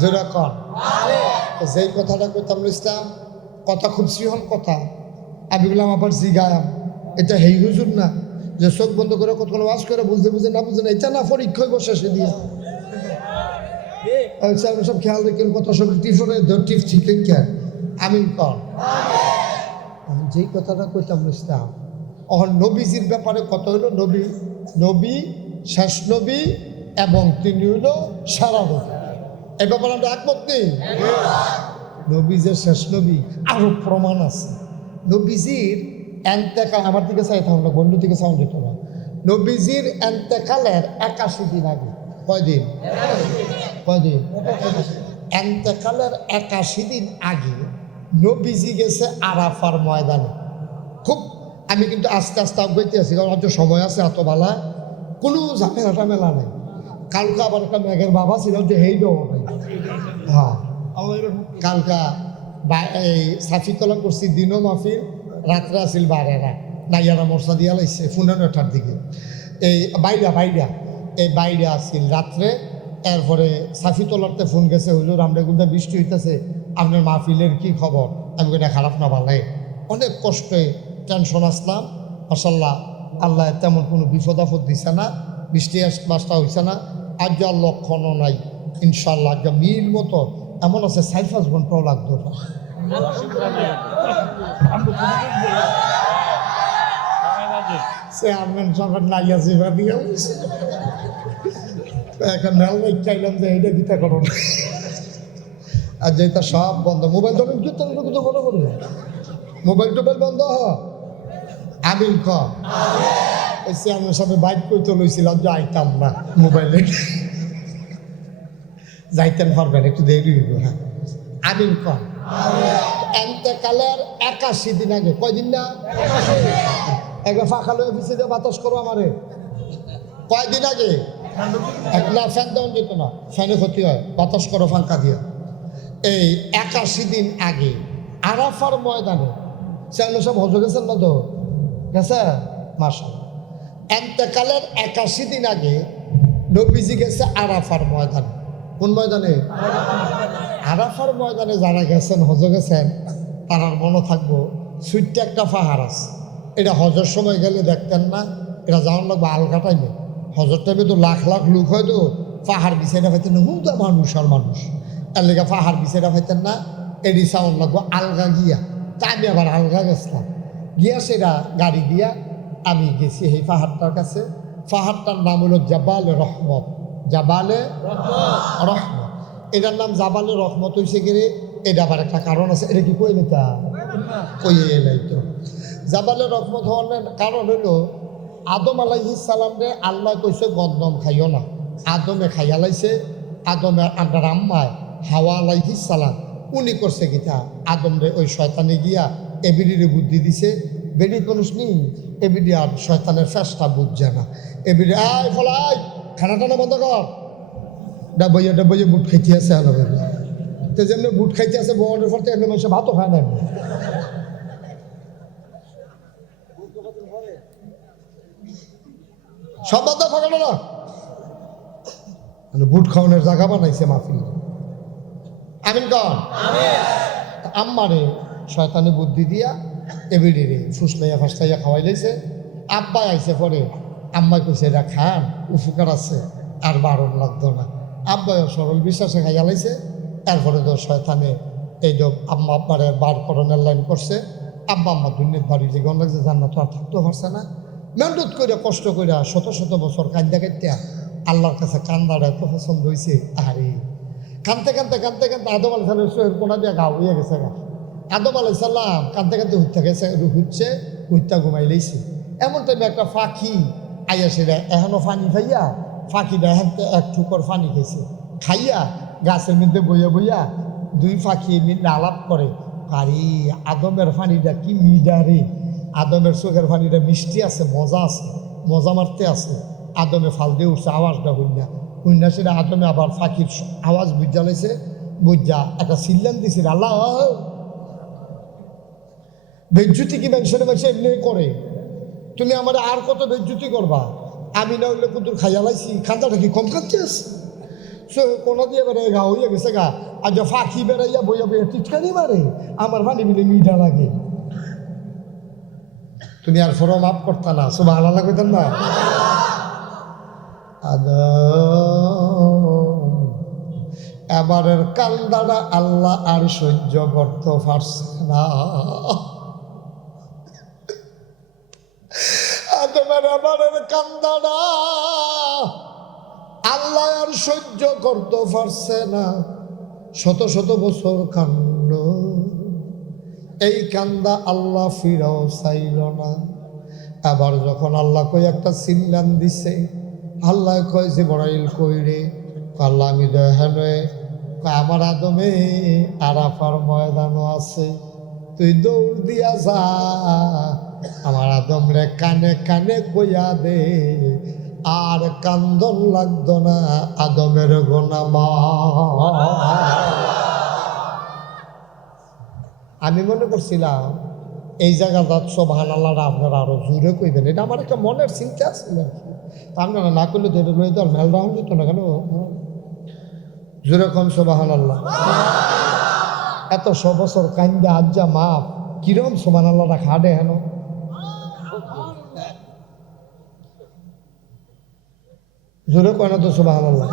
জোরা কর। যেই কথাটা কইতাম ইসলাম, কথা খুব শ্রীহন কথা। আমি বললাম আবার জিগায়াম, এটা হেই হুজুর না যে চোখ বন্ধ করে কতক্ষণ ওয়াজ করে বুঝতে বুঝে না বুঝে না, এটা না পরীক্ষায় বসে সে দিয়ে সব খেয়াল রেখে কথা সব টিফরে টিফ ঠিক আমিন কর। যেই কথাটা কইতাম ইসলাম, অহন নবীজির ব্যাপারে কত হইল, নবী নবী শেষ নবী এবং তিনি হইল সারা নবী। এই ব্যাপারে আমরা একমত নেই। নবী যে শেষ নবী আরো প্রমাণ আছে। নবীজির এন্তেকাল, আমার দিকে চাই থাকুন না, বন্ধু দিকে চাউন যেত না। নবীজির এন্তেকালের 81 দিন আগে। কয়দিন? কয়দিন? এন্তেকালের 81 দিন আগে নবীজি গেছে আরাফার ময়দানে। খুব আমি কিন্তু আস্তে আস্তে অগ্রগতি আছি, কারণ হয়তো সময় আছে, এত বেলা কোনো ঝামেলা টামেলা নেই। কালকা আবার একটা মেঘের বাবা ছিল যে হেই দেবো ভাই। হ্যাঁ, কালকা এই সাফিতলা করছি, দিনও মাহফিল, রাত্রে আসিল বারেরা, নাইয়ারা মশলা দিয়া লাইছে 9টার দিকে। এই এই বাইরে আসিল রাত্রে। এরপরে সাফিতলাতে ফোন গেছে, হুজুর আমরা কিন্তু বৃষ্টি হইতেছে, আপনার মাহফিলের কি খবর? আমি এটা খারাপ না ভালো, অনেক কষ্টে টেনশন আসলাম। মাশাল্লাহ, আল্লাহ তেমন কোনো বিপদ আপদ দিছে না, বৃষ্টি মাসটা হয়েছে না, আজ আর লক্ষণও নাই ইনশাল্লাহ। আজ মিল মতো এমন আছে 4-5 ঘন্টাও লাগতো না। চেয়ারম্যান সবার নাইয়া জিবা দিয়ে একটা মেল চাইলাম যে এইটা গীতা করো না, আর যেটা সব বন্ধ। মোবাইল টোবাইল কিন্তু মনে করি মোবাইল টোবাইল বন্ধ হ। আমিন ক ওই চেয়ারম্যান সাথে বাইক করতে লইছিলাম যে আইতাম না, মোবাইলে যাইতেন পারবেন, একটু দেরি হইব। হ্যাঁ, আমিন ক। এন্তেকালের 81 দিন আগে, কয়দিন না? একবার ফাঁকা লয়ে অফিসে দিয়ে বাতাস করো আমারে, কয়দিন আগে? না, ফ্যান দেওয়া যেত না, ফ্যানে ক্ষতি হয়, বাতাস করো ফাঙ্কা দিয়া। এই 81 দিন আগে আরাফার ময়দানে সেগুলো সব হজ গেছেন না তো? গেছে মাশাআল্লাহ। এন্তেকালের 81 দিন আগে নবীজি গেছে আরাফার ময়দানে। কোন ময়দানে? আরাফার ময়দানে যারা গেছেন, হজ গেছেন, তারার মনে থাকবো সুইটটা একটা পাহাড় আছে। এটা হজের সময় গেলে দেখতেন না, এটা যাওয়ার লাগবে আলগা টাইমে। হজর টাইমে তো লাখ লাখ লোক হয়, তো পাহাড় বিছাইটা পাইতেন না, হুদা মানুষ আর মানুষ, এর লেগে পাহাড় বিছাইটা পাইতেন না। এডি সাউন্ড লাগবো আলগা গিয়া। তা আমি আবার আলগা গেছিলাম, গিয়া সেটা গাড়ি দিয়া আমি গেছি এই পাহাড়টার কাছে। পাহাড়টার নাম হলো জাবালে রহমত। জাবালে রহমত, এটার নাম জাবালে রহমত হয়েছে গিয়ে। এটা আবার একটা কারণ আছে, এটা কি কই নেতা কইয়ে এলাই তো। জাবালে রহমত হওয়ার কারণ হইল আদম আলাইহিস সালাম রে আল্লাহ কইছে গন্দম খাইও না, আদমে খাইয়া লাইছে। আদমে আপনার আম্মায় হাওয়া আলাইহিস সালাম উনি করছে গীতা আদম রে ওই শয়তানে গিয়া এবিডিরে বুদ্ধি দিছে। বেডি মানুষ নি, এবিডি আর শয়তানের ফেসটা বুঝছে না। এবিডি আয় ফলাই খানা টানা বন্ধ কর, ডাবইয়া বুট খাইতে আছে। আলো তো যেমনি বুট খাইতে আছে বড়ের পর তো এমনি মানুষ ভাতও খায় না। সব বাদ ফাঁকানো না, মানে বুট খাওয়ানোর জায়গা বানাইছে মাহফিল। আমিন কন। আম্মারে শয়তানে বুদ্ধি দিয়া এবিডি রে ফুসলাইয়া ফাসলাইয়া খাওয়াই লাইছে। আব্বাই আইসে পরে আম্মাই কইছে এটা খান, উপকার আছে, আর বারণ লাগতো না। আব্বাইও সরল বিশ্বাসে খাইয়া লাইছে। এরপরে তো শয়তানে এই তো আম্মা আব্বারে বার করণের লাইন করছে। আব্বা আম্মা দুনিয়ার বাড়ি যে গন লাগছে, জান্নাত আর থাকতে পারছে না। মেহনত করে কষ্ট করে শত শত বছর কান্দা কাঁদতে আল্লাহর কাছে কান্দাটা এত পছন্দ হয়েছে। আরে কানতে কানতে কানতে কানতে আদম আলাইহিস সালামের কোনা দিয়ে গা হইয়া গেছে। আদম আলাইহিস সালাম কানতে কানতে হুইত্যা গেছে, হুইত্যা ঘুমাই লাইছে। এমন টাইমে একটা পাখি আইয়া সেটা এখনো পানি খাইয়া, পাখিটা এখন এক ঠুকর পানি খাইছে। খাইয়া গাছের মধ্যে বইয়া বইয়া দুই পাখি মিলে আলাপ করে, আরে আদমের পানিটা কি মিডা রে, আদমের চোখের পানিটা মিষ্টি আছে, মজা আছে, মজা মারতে আছে। আদমে ফাল দিয়ে উঠছে, আওয়াজটা হইনা সেটা আদমে আবার পাখির আওয়াজ বুঝা লাইছে। বুঝা একটা সিল্লান দিছে, আল্লাহ বেজ্জুতি কি মানুষের মানুষ এমনি করে, তুমি আমার আর কত বেজ্জুতি করবা? আমি না হইলে কুতুর খাইয়া লাইছি, খান্দাটা কি কম খাচ্ছে আছে? কোনা দিয়ে বেড়ে গা হইয়া গেছে গা। আর যে ফাঁকি বেড়াইয়া বইয়া বইয়া টিটকানি মারে, আমার পানি মিলে মিঠা লাগে। তুমি আর ফরো মাফ করতা না, সুবহানাল্লাহ কইতেন না? এবারের কান্দাটা আল্লাহ আর সহ্য করতে পারছে না। এবারের কান্দাটা আল্লাহ আর সহ্য করতে পারছে না। শত শত বছর কান্দ, এই কান্দা আল্লাহ ফিরাও চাইল না। আবার যখন আল্লাহ কই একটা সিল্লান দিছে, আল্লাহ কয় জিবরাইল কই রে? আল্লাহ আমি দেখানে আমার আদমে আরাফার ময়দানও আছে, তুই দৌড় দিয়া যা, আমার আদম রে কানে কানে কইয়া দে, আর কান্দন লাগতো না, আদমের গোনা মাফ। আমি মনে করছিলাম এই জায়গাটা সুবহানাল্লাহ আপনারা আরো জোরে কইবেন, এটা আমার একটা মনের চিন্তা ছিল। আপনারা না করলে তো এটা লই তো মেল রাউন্ড যেত না কেন? জোরে কম সুবহানাল্লাহ। এত 100 বছর কান্দা আজ্জা মাপ, কিরম সুবহানাল্লাহটা খাডে হেন? জোরে কয় না তো সুবহানাল্লাহ।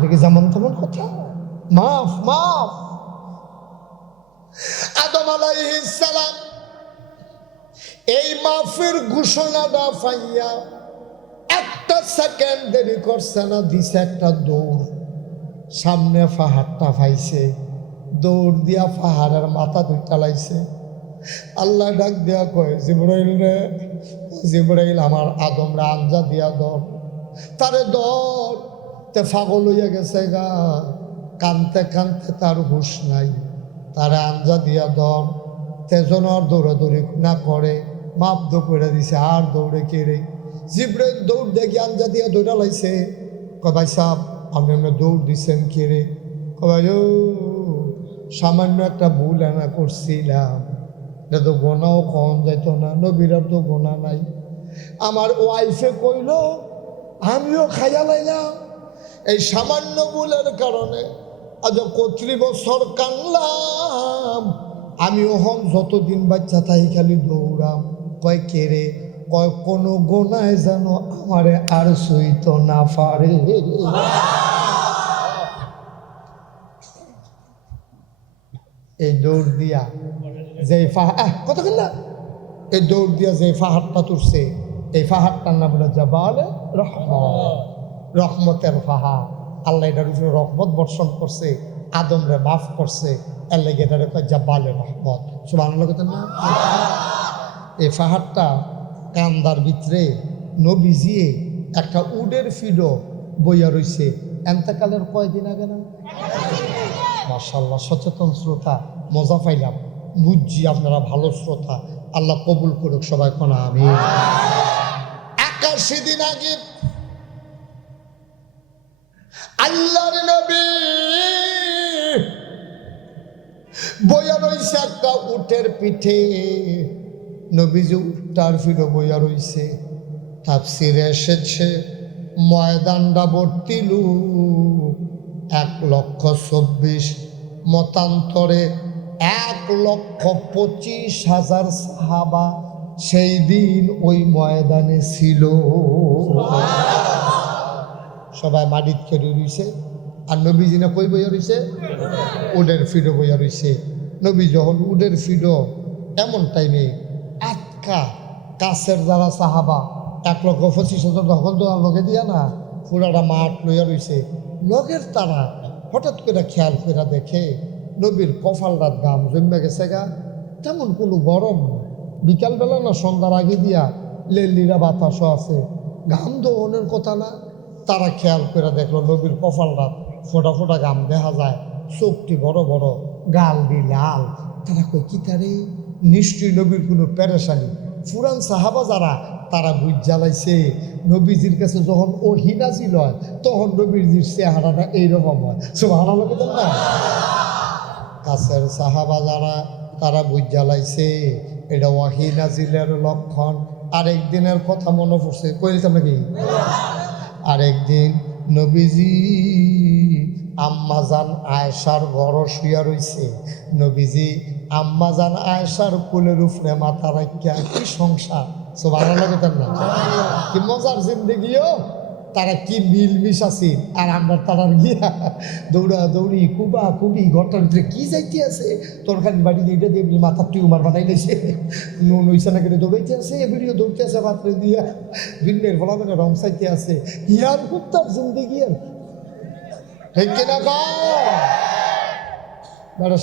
দেখি যেমন তেমন কথা, মাফ মাফ। আদম আলাইহিস সালাম এই মাফের ঘোষণাটা পাইয়া একটা সেকেন্ড দেরি করছে না, দিছে একটা দৌড়। সামনে পাহাড়টা পাইছে, দৌড় দিয়া পাহাড়ের মাথা দুইটা লাইছে। আল্লাহ ডাক দিয়া কয়, জিবরাইল রে, জিবরাইল আমার আদমরা আঞ্জা দিয়া দর, তারে দর। তে পাগল হইয়া গেছে গা, কানতে কানতে তার হুশ নাই, তারে আঞ্জা দিয়া দর। তেজন আর দৌড়াদৌড়ি না করে, মাপ দো করে দিছে, আর দৌড়ে কেড়ে জিব্রাইল দৌড় দিয়ে জ্ঞান যা দিয়ে দৌড়া লাইছে। কয় ভাই সাহেব আপনি আমরা দৌড় দিচ্ছেন কে রে? কয় ভাই ও সামান্য একটা ভুল আনা করছিলাম, এটা তো গোনাও কম যাইতো না, নবীরার তো গোনা নাই। আমার ওয়াইফে কইল আমিও খাইয়া লাইলাম, এই সামান্য ভুলের কারণে আজ কত্রি বছর কানলাম, আমি ওহন যতদিন বাচ্চা তাই খালি দৌড়াম। কয় কে রে? কয় কোনো গোনায় যেন আমারে আর সইত না পারে। এই দৌড় দিয়া যে কতক্ষণ না, এই দৌড় দিয়া যে পাহাড়টা তুলছে, এই পাহাড়টার নাম হলো জাবাল রহমত, রহমতের পাহাড়। আল্লাহ এটার উপরে রহমত বর্ষণ করছে, আদমরে মাফ করছে, এর লেগে এটারে কয় জাবাল রহমত। সুবহানাল্লাহ না? এই পাহাড়টা কান্দার ভিতরে নবীজিয়ে একটা উডের ফিডো বইয়া রইছে এন্তকালের কয়দিন আগে না? মাশাআল্লাহ, সচেতন শ্রোতা, মজা পাইলাম, বুঝছি আপনারা ভালো শ্রোতা, আল্লাহ কবুল করুক সবাই কোনা আমি। 81 দিন আগে আল্লাহর নবী বইয়া রইছে একটা উটের পিঠে, নবীজি উটটার ফিরো বইয়া রইছে। তাফসিরে এসেছে ময়দানটা ভর্তি লোক, 1,24,000, মতান্তরে 1,25,000 সাহাবা সেই দিন ওই ময়দানে ছিল। সবাই মাটির খেয়ে রইছে, আর নবীজি না কই বইয়া রইছে? উডের ফিডো বইয়া রইছে। নবী যখন উডের ফিডো এমন টাইমে আটকা কাছের যারা সাহাবা 1,25,000 তখন তো লগে দিয়া না, পুরাটা মাঠ লইয়া রইছে। লগের তারা হঠাৎ করে খেয়াল করে দেখে নবীর কপালটা গাম জমে গেছে গা, তেমন কোনো গরম বিকালবেলা না, সন্ধ্যার আগে দিয়া লেলিরা বাতাসও আছে, ঘাম দোহনের কথা না। তারা খেয়াল করে দেখলো নবীর কপালটা ফোটা ফোটা ঘাম দেখা যায়, চোখটি বড় বড়, গাল দি লাল। তারা কই কি তারে? নিশ্চয়ই নবীর কোনো পেরেশানি। ফুরান সাহাবা যারা তারা বুঝ জ্বালাইছে নবীজির কাছে যখন ওহী নাজিল হয় তখন নবীজির চেহারাটা এইরকম হয়। সুবহানাল্লাহ না? কাছের সাহাবা যারা তারা বুঝ জ্বালাইছে এটা ওহী নাজিলের লক্ষণ। আরেকদিনের কথা মনে পড়ছে, কইলাম নাকি? আরেকদিন নবীজি আম্মাজান আয়েশার ঘর শুয়া রইছে, নবীজি আম্মাজান আয়েশার কোলের উপরে মাথা রাখিয়া, কি সংসার! সুবহানাল্লাহ না? কি মজার জিন্দেগিও, তারা কি মিলমিশ আছে। আর আমরা তারা গিয়া দৌড়া দৌড়ি কুবা কুবি, ঘরটার ভিতরে কি যাইতে আছে, তরকারি বাড়ি দিয়ে দিয়ে মাথার টিউমার বানাই দিয়েছে, নুন হইছে না কেটে দৌড়াইতে আছে, এগুলিও দৌড়তে আছে পাত্রে দিয়া, ভিন্নের ফলা মানে রং চাইতে আছে। ইয়ার খুব তার জিন্দেগি আর ঠিক কিনা কর?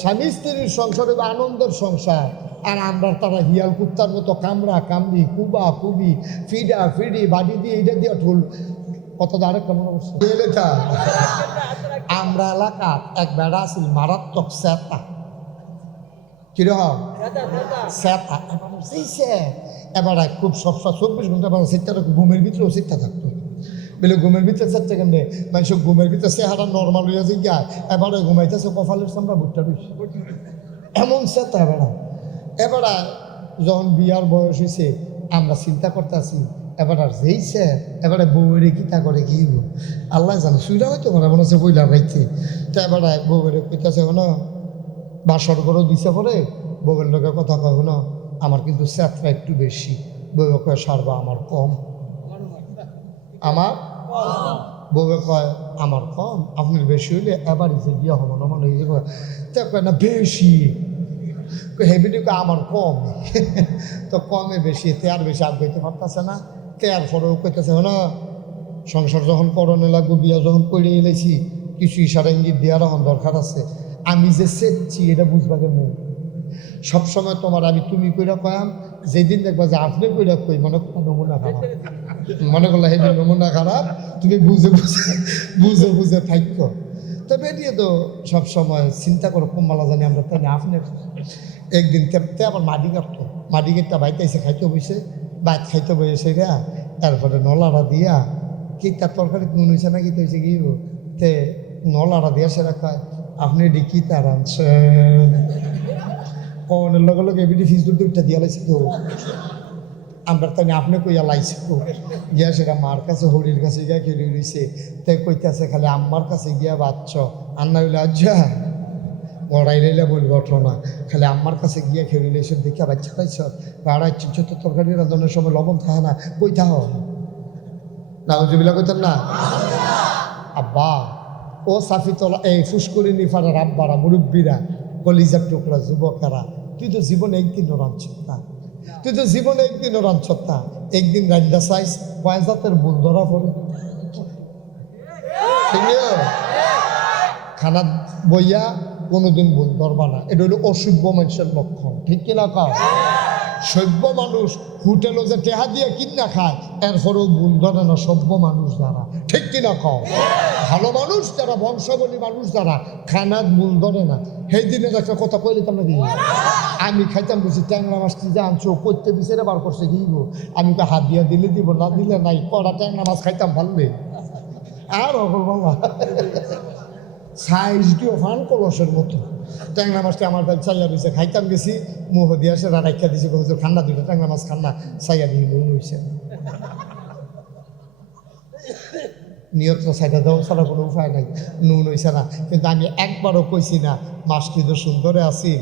স্বামী স্ত্রীর সংসারে আনন্দের সংসার, আর আমরা তারা হিয়াল কুত্তার মতো কামড়া কামড়ি, কুবা কুবি, ফিডা ফিডি, বাড়ি দিয়ে এটা দিয়ে ঠুল কত আরেকটা মনে করছে। আমরা এলাকার এক বেড়া আছিল মারাত্মক স্যাতা, কিরকম স্যাতা, এবার খুব সবসময় 24 ঘন্টা সেটা ঘুমের ভিতরেও চিন্তা থাকতো। বলে ঘুমের ভিতরে চারটে কেমনে মানুষ ঘুমের ভিতরে চেহারা নর্মাল হইয়া যে গিয়া এবারে ঘুমাইতেছে কপালের সামনে ভুট্টা রয়েছে, এমন চেতা। এবারা যখন বিয়ার বয়স হয়েছে আমরা চিন্তা করতেছি, এবার আর যেইছে এবারে বউয়েরে কিতা করে কি আল্লাহ জানে, সুইরা হয়তো মনে মনে হচ্ছে বইলা রাইতে। তো এবারে বউয়েরে কইতেছে হলো বাসর গরু দিছে পরে বউয়ের লোকের কথা কয় হলো আমার কিন্তু চেতটা একটু বেশি, বউয়ে কয় সারবা আমার কম, আমার বউয়ে কয় আমার কম, আপনার বেশি হইলে এবারই যে বিয়া হবো না মানে তা কয় না বেশি, হেবিটি আমার কম। তো কমে বেশি, তেয়ার বেশি আগাইতে পারতেছে না, তেয়ার পরেও কইতেছে না সংসার যখন করণে লাগবো, বিয়া যখন করে এলেছি কিছু ইশারা ইঙ্গিত দেওয়ার এখন দরকার আছে। আমি যে চেচ্ছি এটা বুঝবা কেমন? সবসময় তোমার আমি তুমি কইরা কয়াম, যেদিন দেখবা যে আপনি কইরা কই মনে করো নমুনা খারাপ, মনে করলে হেবি নমুনা খারাপ, তুমি বুঝে বুঝে বুঝে বুঝে থাকো। তবে এটিও তো সবসময় চিন্তা করো কমলা জানি আমরা, তাই না? আপনি একদিন তেমতে আবার মাটি কাটতো, মাটি কেটটা বাইতে এসে খাইতে বসে, বাইত খাইতে বসে রা এরপরে নলাটা দিয়া কি তার তরকারি নুন হয়েছে না কি হয়েছে কি তে নলাটা দিয়া সেটা কয় আপনি এটি কি তার আনছেন কনের লগে লগে এবিডি ফিজুর দুইটা দিয়া লাইছে তো আমরা তাই আপনি কইয়া লাইছে তো গিয়া সেটা মার কাছে হরির কাছে গিয়া খেলে রইছে তাই কইতেছে খালি আম্মার কাছে গিয়া বাচ্চ আন্না হইলে আজ্জা গড়াই লাইলে বল ঘটনা খালি আম্মার কাছে গিয়া খেলে এসে দেখিয়া বাচ্চা খাইছ আড়াই ছোট তরকারি রাঁধনের সময় লবণ থাকে না কই থাহ না ওজুবিলা কইতেন না আব্বা ও সাফিতলা এই ফুসকুরি নিফারের আব্বারা মুরব্বীরা কলিজার টুকরা যুবকেরা তুই তো জীবনে একদিনও রাঁধছ না তুই তো জীবনে একদিনও রাঁধছ না একদিন রান্না চাইস কয় জাতের ভুল ধরা পড়ে খানা বইয়া কোনোদিন ভুল ধরবা না এটা হলো অসভ্য মানুষের লক্ষণ ঠিক কিনা কাও সভ্য মানুষ হোটেলও যে টেহা দিয়ে কিনা খায় এরপরেও ভুল ধরে না সভ্য মানুষ যারা ঠিক কিনা খাও ভালো মানুষ যারা বংশাবলী মানুষ যারা খানার ভুল ধরে না সেই দিনের একটা কথা কইলিতাম নাকি আমি খাইতাম বুঝি ট্যাংরা মাছটি যে আনছো করতে বিচারে বার করছে কি আমি তো হাত দিয়া দিলে দিব না দিলে নাই কড়া ট্যাংরা মাছ খাইতাম ভাললে আর অকল বাবা সাইজ দিও ফান কলসের মতো ট্যাংরা মাছটা আমার কাছে চাইয়া দিয়েছে খাইতাম গেছি মুহ দিয়ে আসে রাখা দিয়েছে হুজুর ঠান্ডা দিল ট্যাংরা মাছ খান্না চাইয়া দিয়ে নুন হয়েছে নিয়ত সাইডা দেওয়া ছাড়া কোনো উপায় নাই নুন হয়েছে না কিন্তু আমি একবারও কইছি না মাছটি তো সুন্দরে আছি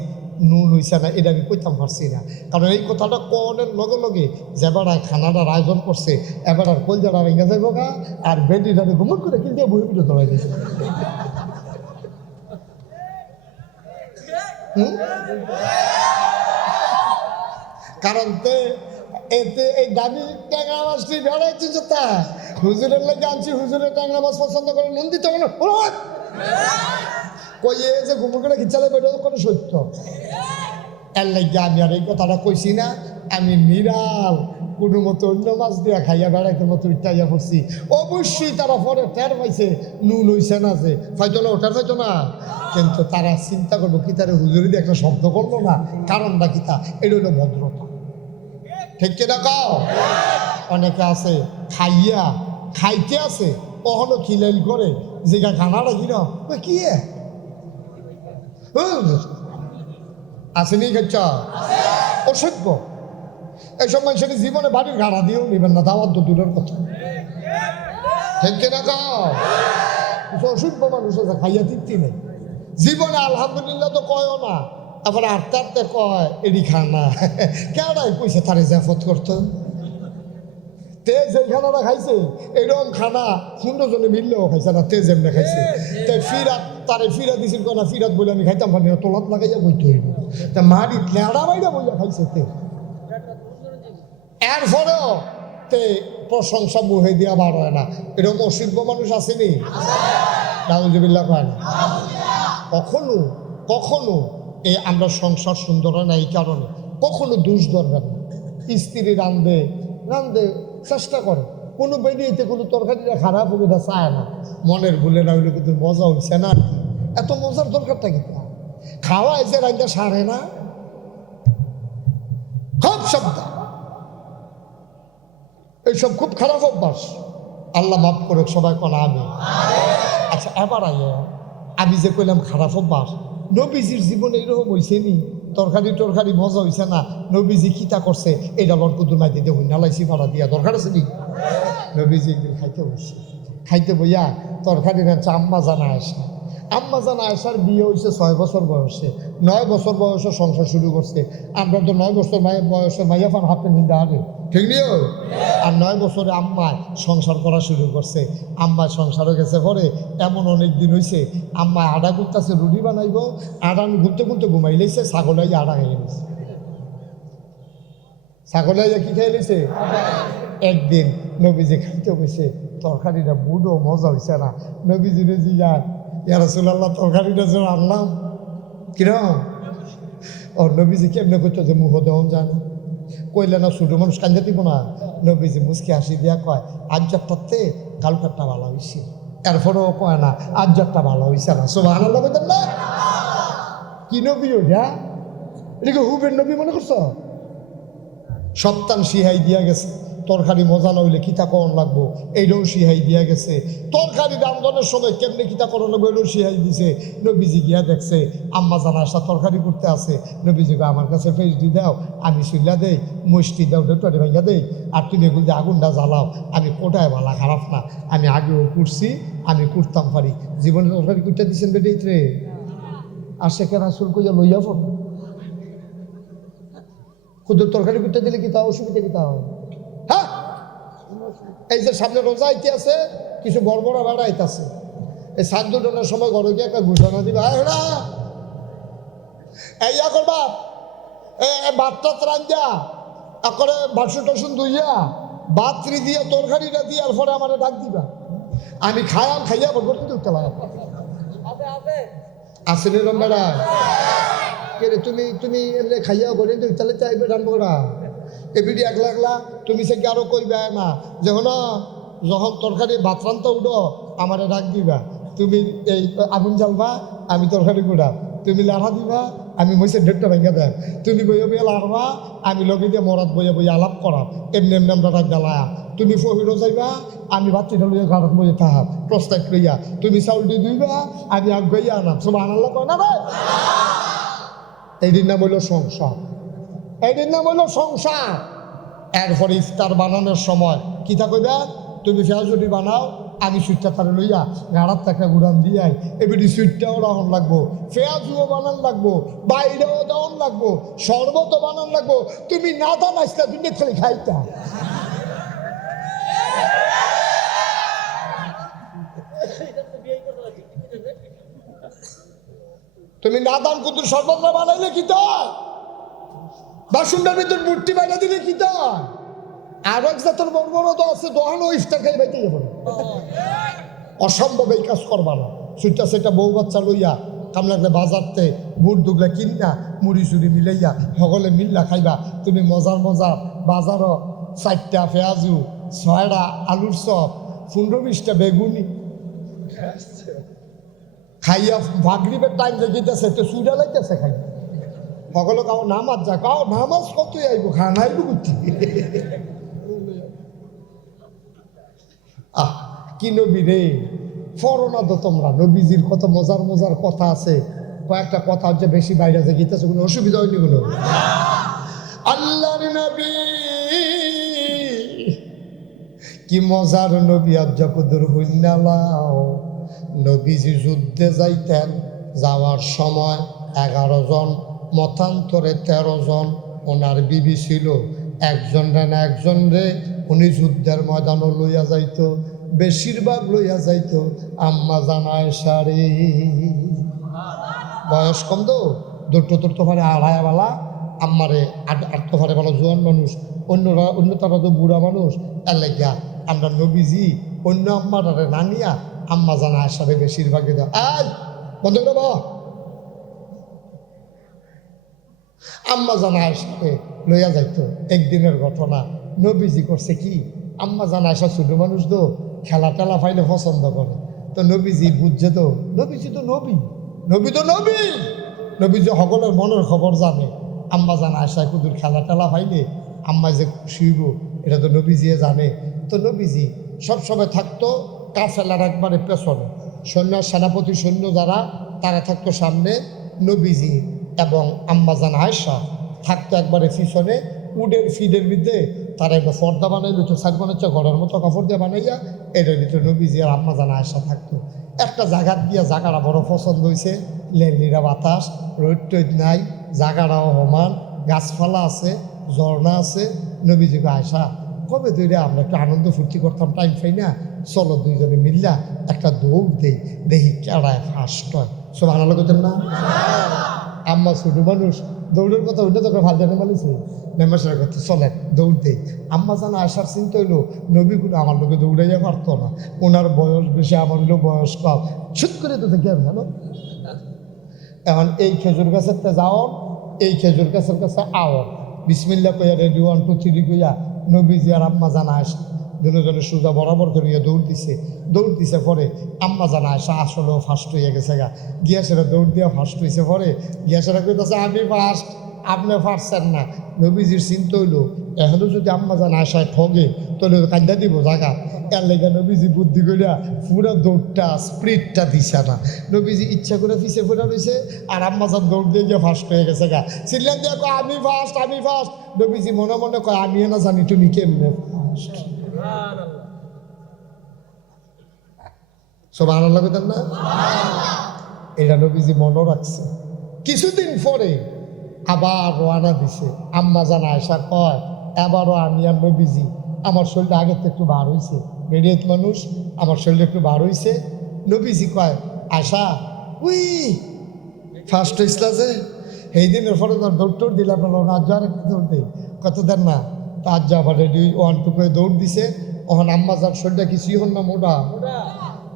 নুন হয়েছে না এটা আমি কইতাম পারছি না কারণ এই কথাটা কনের লগে লগে যেবার খানাটার আয়োজন করছে এবার আর কলজাটা ভেঙে যাবো গা আর বেডিটারে ঘুমট করে কিনতে বই পিঠে ধরাই দিয়েছে কারণ এতে এই দাবি ট্যাংরা মাছটি বেড়াইছে তা হুজুরের লাগে আনছি হুজুরের ট্যাংরা মাছ পছন্দ করে নুন দিতে হবে কই এ যে ঘুমো করে খিচালে বেড়ে কোনো সত্য এর লাগে আমি আর এই কথাটা কইছি না আমি নিরাল কোনো মতো অন্য মাছ দিয়া খাইয়া বেড়াইতে মতো ইটাইয়া পড়ছি অবশ্যই তারা পরে টের পাইছে নুন হইছে না যে ফাইতো না ওটার ফাইতো না কিন্তু তারা চিন্তা করবো কি তারা হুজুরি দিয়ে একটা শব্দ করলো না কারণটা কি তা এটা হলো ভদ্রতা ঠিক কিনা কাও অনেকে আছে খাইয়া খাইতে আছে কখনো খিলাইল করে যে খানাটা কিনা কি আসেনি খাচ্ছা অসভ্য এইসব মানুষের জীবনে বাড়ির ঘাড়া দিয়েও নেবেন না দাওয়াত তো দূরের কথা ঠিক কিনা কাও অসভ্য মানুষ আছে খাইয়া তৃপ্তি নেই জীবনে আলহামদুলিল্লাহ তো কয়ও না তারপরে আটতে আটতে কয় এডি খানা কেউটাই কইছে তারে জাফত করতো তে যে খানাটা খাইছে এরকম খানা 15 জনে মিললেও খাইছে না তে যেমনে খাইছে তে ফিরাত তারে ফিরা দিছিল না ফিরাত বলে আমি খাইতাম পারি না তোলাত লাগাইয়া বইতে হইব তা মারি লেড়া বাইরা বইয়া খাইছে তে এরপরেও তে প্রশংসা মুহে দিয়া বার হয় না এরকম অসভ্য মানুষ আসেনি নাউজুবিল্লাহ কয় না কখনো কখনো এই আমরা সংসার সুন্দর হয় না এই কারণে কখনো দোষ ধরবেন না স্ত্রী রান্ধে রান্ধে চেষ্টা করে কোনো বেরিয়েতে কোনো তরকারিটা খারাপ হবে না চায় না মনের ভুলে না হইলে কিন্তু মজা হইছে না এত মজার দরকারটা কি খাওয়া এসে রান্ধা সারে না খুব শব্দ এইসব খুব খারাপ অভ্যাস আল্লাহ মাফ করে সবাই কলা আমি আচ্ছা এবার আমি যে কইলাম খারাপ অভ্যাস নবীজির জীবনে এরকম হয়েছে নি তরকারি মজা হয়েছে না নবীজি কিতা করছে এটা বরকুতুর মাইতে দিয়ে হইনা লাইছি ভাড়া দিয়া দরকার আছে নি নবীজি একদিন খাইতে বসছে খাইতে বইয়া তরকারি রাঁধছে আম্মা জানা আয়সার বিয়ে হয়েছে 6 বছর বয়সে 9 বছর বয়সে সংসার শুরু করছে আমরা তো 9 বছর বয়সে মাইয়া ফান হাফে নিন্দা আগে ঠিক নিও আর 9 বছরে আম্মায় সংসার করা শুরু করছে আম্মায় সংসারে গেছে পরে এমন অনেক দিন হয়েছে আম্মায় আড়া করতেছে রুটি বানাইব আড়া ঘুরতে ঘুরতে ঘুমাই লেছে ছাগলাই আড়া খাইয়ে নিছে ছাগলাই কি খাই লেছে একদিন নবীজি খাইতে বসে তরকারিটা বুড়ো মজা হয়েছে না নবীজি রেজি যান ইয়া রাসূলুল্লাহ তরকারিটা যে আনলাম কিরম ও নবীজি কেমনে করতো যে মুখ দেওয়া যায় না কইলে না ছোটো মানুষ কান্দে দিব না নবীজি মুসকে হাসি দিয়া কয় আজ্জারটাতে কালকাটটা ভালো হয়েছে এরপরেও কয় না আজ্জারটা ভালো হয়েছে না সুবহানাল্লাহ বলতেন না কি নবী ওটা এটাকে হুবের নবী মনে করছো সপ্তাহ সিহাই দিয়া গেছে তরকারি মজা না হইলে কিতা করণ লাগবো এইটাও শিহাই দিয়া গেছে। তরকারি রান্ধনের সময় কেমনে কিতা করণ লাগবো এটাও শিহাই দিছে। নবীজি গিয়া দেখছে আম্মা জান আয়সা তরকারি করতে আছে, নবীজিকে আমার কাছে ফেস দি দাও, আমি শুইলা দেই, মুষ্টি দাও, ডেটুয়ারি ভাঙ্গা দেই, আর তুমি এগুলো দিয়ে আগুনটা জ্বালাও। আমি কোটায় ভালা খারাপ না, আমি আগেও করছি, আমি করতাম পারি। জীবনে তরকারি করতে দিচ্ছেন বেটেই রে, আর সে কেন আসল কইয়া লইয়া ফোন খুদের তরকারি করতে দিলে কি তা অসুবিধা কি তা হয়? হ্যাঁ, এই যে সামনে রোজা আইতে আছে, কিছু বড় বড় ভাড়া আইতেছে, এই সাত দুটার সময় ঘরে গিয়ে একটা ঘোষণা দিবা, এই করবা ভাতটা রাঞ্জা করে বাসন টাসন ধুইয়া বাতরি দিয়া তরকারিটা দিয়ে পরে আমার ডাক দিবা, আমি খাইয়া বলতে উঠতে পারা আসলে রম্বারা কে রে তুমি তুমি এমনি খাইয়া বলে তাহলে চাইবে রান্না এবিডি একলা একলা তুমি সে আরো কইবা না যে হলো যখন তরকারি ভাত রান্তা উঠো আমারে ডাক দিবা, তুমি এই আগুন জ্বালবা আমি তরকারি গুড়া, তুমি লাড়া দিবা আমি মহিষের ডেটটা ভেঙে দেয়, তুমি বইয়া বইয়া লাড়বা আমি লগে দিয়ে মরাত বইয়া বইয়া আলাপ করা, এমনি এমনি আমরা ডাক জ্বালায়া, তুমি ফহিরও যাইবা আমি বাচ্চাটা লইয়া ঘাটত বইয়ে থাকা প্রস্তাব লইয়া, তুমি চাউলটি দুইবা আমি আগ গইয়া আনাম, সব আনাল্লা কয় না ভাই। এইটির নাম হইল সংসার, এইটির নাম হইল সংসার। এরপরে ইফতার বানানোর সময় কিতা কইবা, তুমি পেঁয়াজুটি বানাও আমি সুইটটা তারে লইয়া গাড়ার টাকা গুড়ান দিয়াই এবিটি সুইটটাও রাহন লাগবো, পেঁয়াজুও বানান লাগবো, বাইরেও দেওয়ান লাগবো, শরবতও বানান লাগবো, তুমি না দান আসলে তুমি খালি খাইতা। তুমি না দান কুতুর শরবত না বানাইলে কি তো বাসুন্ডার ভিতর মূর্তি বাইনা দিলে কি তো আর এক জাতের বড় বড় তো আছে দোহানো ইফতার খাই বাইতে যাবো, অসম্ভব এই কাজ করবা না। সুইটা সেটা বউ বাচ্চা লইয়া কাম লাগলে বাজারতে বুট দুগলা কিনা মুড়ি চুড়ি মিলাইয়া সকলে মিল্লা খাইবা, তুমি মজার মজার বাজারও 4টা পেঁয়াজু 6টা আলুর চপ 15-20টা বেগুনি খাইয়া ভাগরিবের টাইম দেখিতেছে তো চুড়া লাইতেছে খাই সকলে কাউ নামাজ যা কাউ নামাজ কতই আইব খানা আইব করছি। আহ কি নবী রে, ফরনা তো তোমরা নবীজির কত মজার মজার কথা আছে, কয়েকটা কথা হচ্ছে বেশি বাইরে যে গীতাছে কোনো অসুবিধা হয়নি কোনো। আল্লাহর নবী কি মজার নবী, আর যকদুর হইনালাও নবীজি যুদ্ধে যাইতেন, যাওয়ার সময় 11 জন মতান্তরে 13 জন ওনার বিবি ছিল, একজন রে না একজন রে উনি যুদ্ধের ময়দানও লইয়া যাইতো, বেশিরভাগ লইয়া যাইতো আম্মা জান আয়েশা রে। বয়স কম তো দৌড়তে পারে আড়াইবেলা আম্মারে আটতে পারে ভালো জোয়ান মানুষ, অন্য তারা তো বুড়া মানুষ, এর লাগিয়া আমরা নবীজি অন্য আম্মারে না নিয়া আম্মা জান আয়েশা রে বেশিরভাগই দেয়। আয় বন্ধ করে বা আম্মা জান আয়েশাকে লইয়া যাইতো। একদিনের ঘটনা, নবীজি করছে কি, আম্মা জান আয়েশা ছোট মানুষ তো খেলা টেলা পাইলে পছন্দ করে, তো নবীজি বুঝছে তো নবীজি তো নবী, নবী তো নবী, নবীজি সকলের মনের খবর জানে। আম্মা জান আয়েশা কুদুর খেলা টেলা পাইলে আম্মা যে শুইব এটা তো নবীজিয়ে জানে। তো নবীজি সবসময় থাকতো কাফেলার একবারে পেছনে, সৈন্য সেনাপতি সৈন্য যারা তারা থাকতো সামনে, নবীজি এবং আম্মা জান আয়েশা থাকতো একবারে পিছনে। উডের ফিডের ভিতরে তারা একটা পর্দা বানাইলো, তো সাইড বানাচ্ছে ঘরের মতো কাপড় দিয়ে বানাইয়া, এটার ভিতরে নবীজি আর আম্মা জান আয়েশা থাকতো। একটা জায়গার দিয়া জায়গাটা বড় পছন্দ হয়েছে, লেলিরা বাতাস, রোদ টোদ নাই, জায়গাটাও সমান, গাছপালা আছে, ঝর্ণা আছে। নবীজিকে আয়েশা কবে ধরে আমরা একটু আনন্দ ফুর্তি করতাম, টাইম পাই না, চলো দুইজনে মিল্লা একটা দৌড় দেই, দেখি কেড়ায় ফার্স্ট হয়। সব আনালো করতেন না আম্মা ছোট মানুষ, দৌড়ের কথা উঠে তোকে ভাল জানে মালিছে মেম্বারসার কথা চলেন দৌড় দেই। আম্মা জানা আসার চিন্তা হইলো নবী কোনো আমার লোকে দৌড়াইয়া পারতো না, ওনার বয়স বেশি, আমার হইলো বয়স কম, সুত করে তো থেকে ভালো। এখন এই খেজুর গাছের যাও, এই খেজুর গাছের কাছে আও, বিসমিল্লা কইয়া রেডি 1 2 3 কইয়া নবীজি আর আম্মা জানা আসা দুজনে সোজা বরাবর করিয়া দৌড় দিছে পরে আম্মা জানা আসা আসলেও ফার্স্ট হইয়া গেছে গা, গিয়াসেরা দৌড় দিয়া ফার্স্ট হয়েছে, পরে গিয়াসেরা কইতেছে আমি ফার্স্ট, আপনি পারছেন না। নবীজির চিন্তা হইলো এখনো যদি আম্মা জান আশায় ঠগে তাহলে কান্দা দিব জায়গা এর লেগে নবীজি বুদ্ধি করিয়া পুরো দৌড়টা স্প্রিটটা দিছে না নবীজি ইচ্ছা করে পিছিয়ে পড়ে রয়েছে আর আম্মা জান দৌড় দিয়ে গিয়ে ফার্স্ট হয়ে গেছে গা চিল্লান দিয়ে কয় আমি ফার্স্ট নবীজি মনে মনে কয় আমি না জানি তুমি কেমনে ফার্স্ট সব আনার লাগতেন না এটা নবীজি মনে রাখছে কিছুদিন পরে আবার রওনা দিছে আম্মা জান আয়সা কয় এবারও আমি আর নবীজি আমার শরীরটা আগের থেকে একটু বার হয়েছে মেরিয়ত মানুষ আমার শরীরটা একটু বার হয়েছে নবীজি কয় আয়সা উই ফার্স্ট হয়েছিল যে এই দিনের পরে দৌড় দিলাম না আজ আর একটু দৌড় দেয় কত দেন না তা আজ আবার রেডি 1-2 করে দৌড় দিছে ওখানে আম্মা যার শরীরটা কিছুই হন না মোটা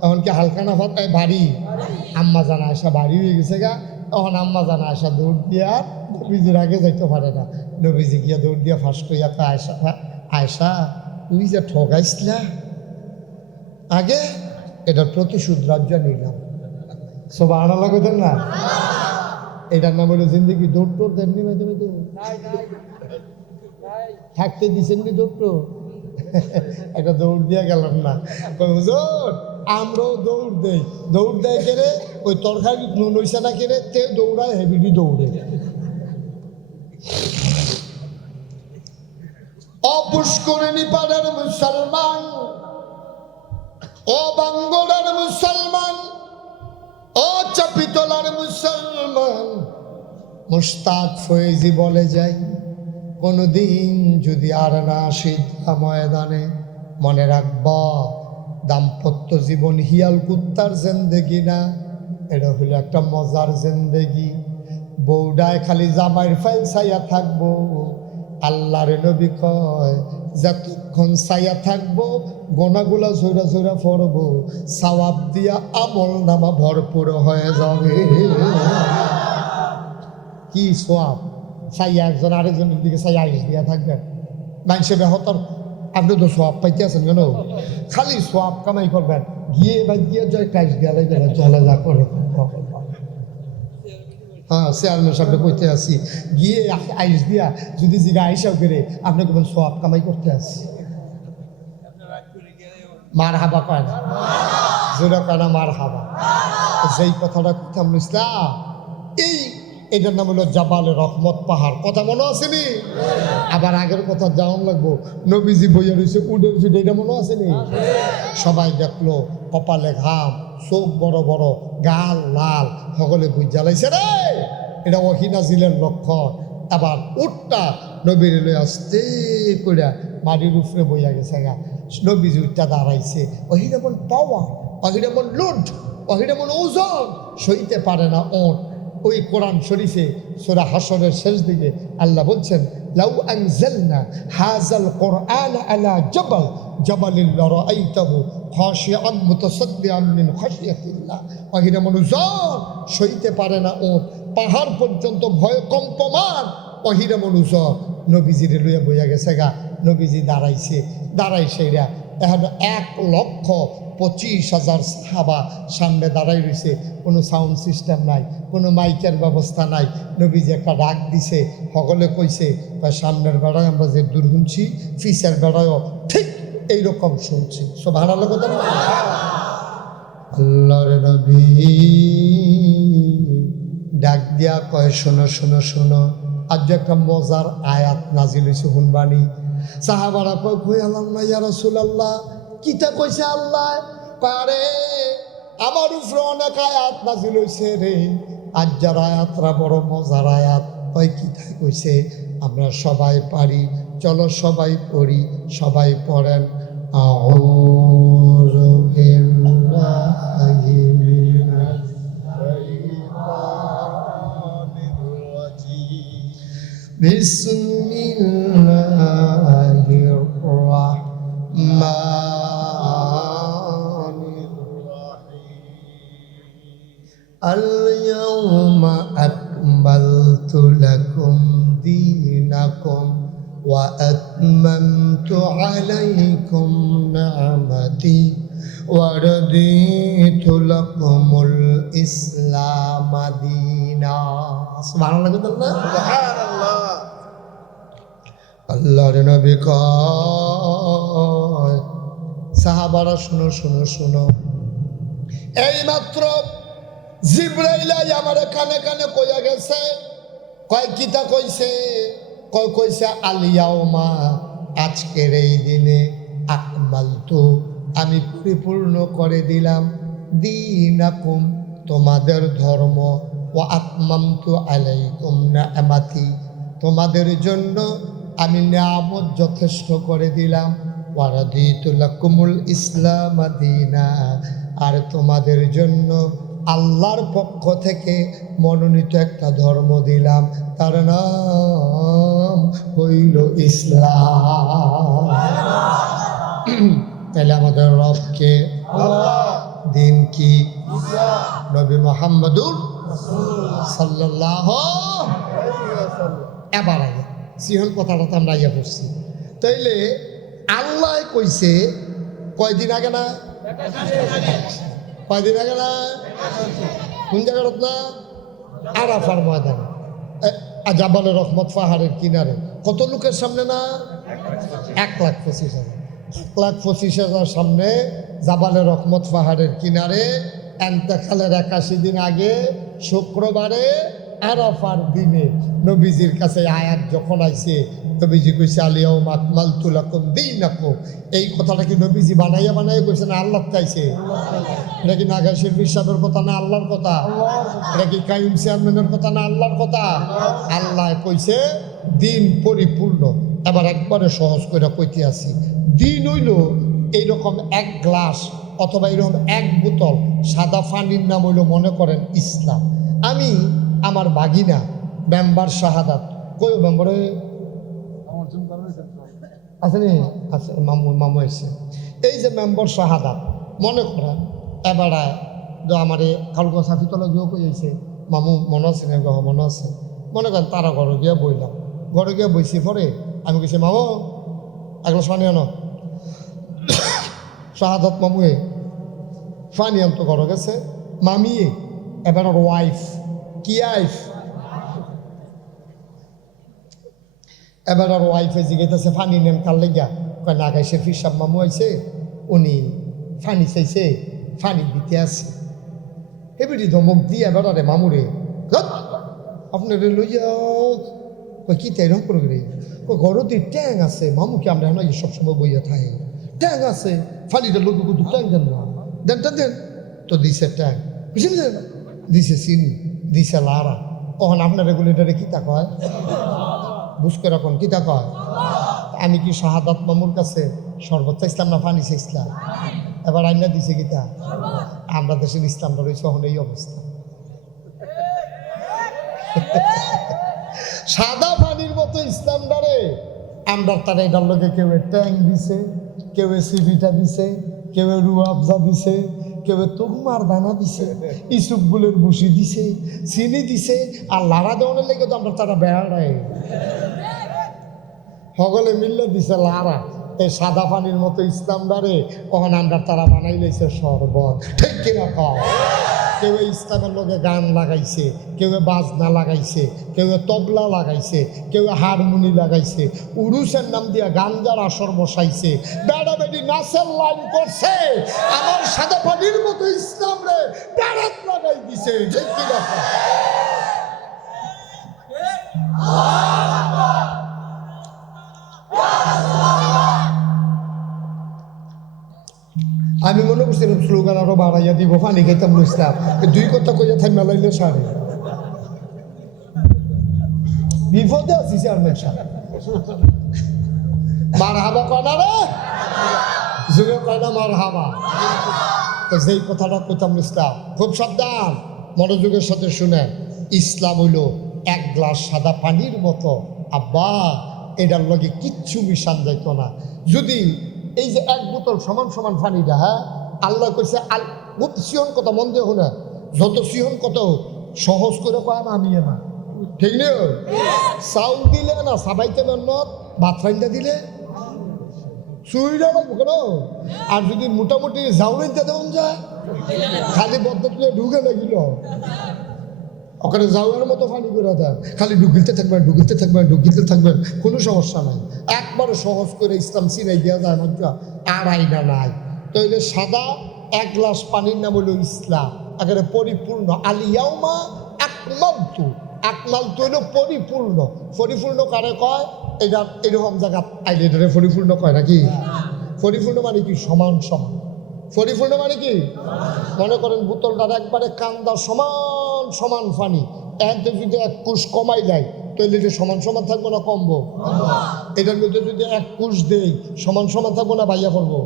এমনকি হালকা না ফাতায় ভারী আম্মা জানা আসা ভারী হয়ে গেছে গা তখন আম্মা জানা আসা দৌড় দিয়ে আর নবীজির আগে যাইতে পারে না নবীজি গিয়া দৌড় দিয়া ফার্স্ট হইয়া তো আয়সা তুই যে ঠগাইছিলা আগে এটার প্রতিশোধ রাজ্য নিলাম সব আনা লাগতেন না এটার নাম হলো জিন্দগি দৌড় টোড় দেননি মেদে থাকতে দিছেন নি দৌড় একটা দৌড় দিয়া গেলাম না হুজুর আমরাও দৌড় দেয় কেড়ে ওই তরকারি নুন হইছে না কেড়ে তে দৌড়ায় হেবিডি দৌড়ে অপুষ্করিণী পাড়ার মুসলমান ও বাঙ্গলার মুসলমান ও চাপিতলার মুসলমান মুশতাক ফয়েজি বলে যাই কোনদিন যদি আর না আসি ময়দানে মনে রাখবা দাম্পত্য জীবন হিয়াল কুত্তার জিন্দেগি না এটা হলো একটা মজার জিন্দেগি বউডায় খালি জামাইয়ের ফাইল ছাইয়া থাকবো আল্লাহর নবী কয় যতক্ষণ ছাইয়া থাকবো গোনাগুলা ঝইরা ঝইরা পড়বো সওয়াব দিয়া আমল নামা ভরপুর হয়ে যাবে কি সওয়াব ছাইয়া একজন আরেকজনের দিকে ছাইয়া আইস দিয়া থাকবেন মানুষের বেহতর আপনি তো সোয়াব পাইতে আছেন কেন খালি সোয়াব কামাই করবেন গিয়ে বা গিয়ে জয় টাইস গেলে গেলে চলে যা করে হ্যাঁ চেয়ারম্যান সামনে কইতে আসি গিয়ে আইস দিয়া যদি জিগা আইসাও করে আপনি কেমন সোয়াব কামাই করতে আসি মার হাবা কয় না জোরা কয় না মার হাবা যেই কথাটা কথা বুঝলাম এই এটার নাম হলো জাবালে রহমত পাহাড় কথা মনে আসেনি আবার আগের কথা যাওয়ান লাগবো নবীজি বইয়া রয়েছে উডের ফিডে এটা মনে আসেনি সবাই দেখলো কপালে ঘাম চোখ বড় বড় গাল লাল সকলে বুঝ জ্বালাইছে রে এটা ওহিনাজিলের লক্ষণ আবার উঠটা নবীর লই আসতে করে মাটির উপরে বইয়া গেছে গা নবীজি উঠটা দাঁড়াইছে অহিরেমন পাওয়া অহিরেমন লুট অহিরেমন ওজন সইতে পারে না ওট ওই কোরআন শরীফে সূরা হাশরের শেষ দিকে আল্লাহ বলছেন লাউ আনজালনা হাযাল কুরআন আলা জাবালিন লারাআইতাহু খাশিআন মুতাসাদ্দিআন মিন খাশিয়াতিল্লাহ ওহিনা মনুজন সইতে পারে না ওট পাহাড় পর্যন্ত ভয় কম্পমান ওহিনা মনুজন নবীজির লইয়া বইয়া গেছে গা নবীজি দাঁড়াইছে এরা এখন 1,25,000 সাহাবা সামনে দাঁড়াই রয়েছে কোনো সাউন্ড সিস্টেম নাই কোনো মাইকের ব্যবস্থা নাই নবীজি একটা ডাক দিছে সকলে কইছে সামনের বেড়ায় আমরা যে দূর শুনছি ফিসের বেড়ায়ও ঠিক এইরকম শুনছি সব হারালো কথা আল্লাহর নবী ডাক দিয়া কয় শোনো শোনো শোনো আজ একটা মজার আয়াত নাজিল হয়েছে হুনবানি সাহাবারা কয় কই আল্লাহ না ইয়া রাসূলুল্লাহ কিতা কইছে আল্লাহ পারে আমার উপরে অনেক আয়াত নাজিল হইছে রে আজ যার আয়াতরা বড় মজার আয়াত কয় কিতা কইছে আমরা সবাই পারি চলো সবাই পড়ি সবাই পড়েন আউযু বিল্লাহি মিনাশ শাইতানির রাজীম বিসমিল্লাহির রাহমানির রাহিম আল-ইয়াওমা আকমালতু লাকুম দীনাকুম ওয়া আতমামতু আলাইকুম নি'মাতি ওয়া রাদিতু লাকুমুল ইসলাম দীনা সুবহানাল্লাহ সুবহানাল্লাহ আল্লাহর নবী কয়, সাহাবারা শুনো শুনো শুনো, এই মাত্র জিবরাইল আমার কানে কানে কইয়া গেছে। কয় কিতা কইছে? কইছে আলিয়াউমা, আজকের এই দিনে আকমালতু, আমি পরিপূর্ণ করে দিলাম, দীনাকুম, তোমাদের ধর্ম, ওয়া আতমামতু আলাইকুম নিআমাতি, তোমাদের জন্য আমি নিয়ামত যথেষ্ট করে দিলাম, ওয়া রাদিতু লাকুমুল ইসলাম দীনা, আর তোমাদের জন্য আল্লাহর পক্ষ থেকে মনোনীত একটা ধর্ম দিলাম, তার নাম হইল ইসলাম। তাহলে আমাদের রবকে, দিন কি? নবী মুহাম্মদুর সাল্লাল্লাহু। এবার আগে সিহন কথাটা তো আমরা ইয়া করছি। তাইলে আল্লাহ কইছে কয়দিন আগে না? কয়দিন আগে না? কোন জায়গার না? আরাফার ময়দানে, জাবালে রহমত পাহাড়ের কিনারে। কত লোকের সামনে না? 1,25,000। 1,25,000 সামনে জাবালে রহমত পাহাড়ের কিনারে এন্তেকালের 81 দিন আগে শুক্রবারে আরাফার দিনে নবীজির কাছে আয়াত যখন আইছে, নবীজি কইছে আলিয়াউমা আকমালতু লাকুম দীনাকুম। এই কথাটা কি নবীজি বানাইয়া কইছে না আল্লাহ চাইছে? এটা কি নাগা শরীফ সাহেবের কথা না আল্লাহর কথা? এটা কি কাইম চেয়ারম্যানের কথা না আল্লাহর কথা? আল্লাহ কইছে দিন পরিপূর্ণ। এবার একবারে সহজ করে কইতে আসি, দিন হইল এইরকম এক গ্লাস অথবা এরকম এক বোতল সাদা পানির নাম হইল মনে করেন ইসলাম। আমি আমার বাগিনা মেম্বার শাহাদাত, কই মেম্বারে আছে নি? আছে, মামু এসে। এই যে মেম্বার শাহাদাত মনে করেন, এবার আমার কালকা সাফিতলা গিয়েও কইছে, মামু মনে আছে না? মনে আছে। মনে করেন তারা ঘরে গিয়ে বইলাম, ঘরে গিয়ে বইছি পরে আমি কইছি, মামু এক গ্লাস পানি আনো। শাহাদাত মামুয়ে পানি আনতো ঘরে গেছে, মামিয়ে এবার ওর ওয়াইফ, কি আইফ, এবার ওর ওয়াইফে জিজ্ঞেস ফানি নেন কার লেগা? কয় না গাইছে ফিরসাব মামু আইছে, উনি ফানি চাইছে, ফানি দিতে আসে। এবারে ধমক দিয়ে এবার আরে মামুরে আপনার লইয়া কয় কি তাই রং করে ঘরতে ট্যাং আছে, মামুকে আমরা না সবসময় বইয়া থাকি, ট্যাং আছে, ফানিটা লোক কিন্তু ট্যাং দেন না, দেনটা দেন তো। দিছে ট্যাং, বুঝলেন, দিছে চিনি, দিছে লারা। কখন আপনার রেগুলেটারে কিতা কয়? বুঝ করে এখন কিতা কয়? আমি কি শাহাদাত মামুর কাছে শরবত চাইছিলাম না পানি চাইছিলাম? এবার আইনা দিছে কিতা? আমরা দেশের ইসলামটা রয়েছে এখন এই অবস্থা। সাদা পানির মতো ইসলামটারে আমরা তারা এটার লোকে কেউ ট্যাং দিছে, কেউ সিবিটা দিছে, কেউ রুয়াবজা দিছে, কেউ তুকমার দানা দিছে, ইসুকগুলের ভুসি দিছে, চিনি দিছে, আর লাড়া দেওয়ানের লেগে তো আমরা তারা বেড়ায় সকলে মিললে দিছে লাড়া। এই সাদা পানির মতো ইসলামটারে কখন আমরা তারা বানাই লাইছে শরবত, ঠিক কিনা কও? কেউ ইসলামের লোকে গান লাগাইছে, কেউ বাজনা লাগাইছে, কেউ তবলা লাগাইছে, কেউ হারমোনি লাগাইছে, উরুসের নাম দিয়া গান যার আসর বসাইছে, বেড়া বেড়ি নাচের লাইন করছে। আমার সাদা পানির মতো ইসলাম রে বেড়াত লাগাই দিছে, ঠিক কিনা? আমি মনে করছিলাম স্লোগান আরো বাড়াইয়া দিব, পানি খাইতাম বুঝলাম, দুই কথা কইয়া থাই মেলাইলে সারে বিপদে আছি। চেয়ারম্যান সাহেব মার হাবা কয়না রে, যুগে কয়না মার হাবা। তো যেই কথাটা কইতাম ইসলাম, খুব সাবধান মনোযোগের সাথে শুনে, ইসলাম হইল এক গ্লাস সাদা পানির মতো। আব্বা এটার লগে কিচ্ছু মিশান যাইত না। যদি এই যে এক বোতল সমান সমান পানিটা, হ্যাঁ আল্লাহ কইছে সিহন কথা মন দিয়ে না, যত সিহন কত সহজ করে কয় না আমি না, ঠিক নেই? চাউল দিলে না সাবাইতে মেহনত, ভাত রাইন্দা দিলে চুইটা লাগবো কেন? আর যদি মোটামুটি জাউলাইতে দেওয়া যায়, খালি বদ্ধ তুলে ঢুকে লাগিল, ওখানে যাওয়ার মতো পানি করে দেয়, খালি ঢুকিতে থাকবেন ঢুকিতে থাকবেন ঢুকিতে থাকবেন, কোনো সমস্যা নাই। একবারে সহজ করে ইসলাম চিনাই দেওয়া যায় মাত্র, আর আইনা নাই। তাইলে সাদা এক গ্লাস পানির নাম হলো ইসলাম, একেবারে পরিপূর্ণ। আলিয়াউমা আকমালতু, আকমালতু হলো পরিপূর্ণ। পরিপূর্ণ কারে কয়? এটা এরকম জায়গা আইলে এটারে পরিপূর্ণ কয় নাকি? পরিপূর্ণ মানে কি? সমান সমান। পরিপূর্ণ মানে কি? মনে করেন বোতলটার একবারে কান্দা সমান সমান পানি, এতে যদি এক কুশ কমাই যায় তাহলে এটা সমান সমান থাকবো না কমবো? এটার মধ্যে যদি এক কুশ দেই সমান সমান থাকবো না বাইয়া পড়বো?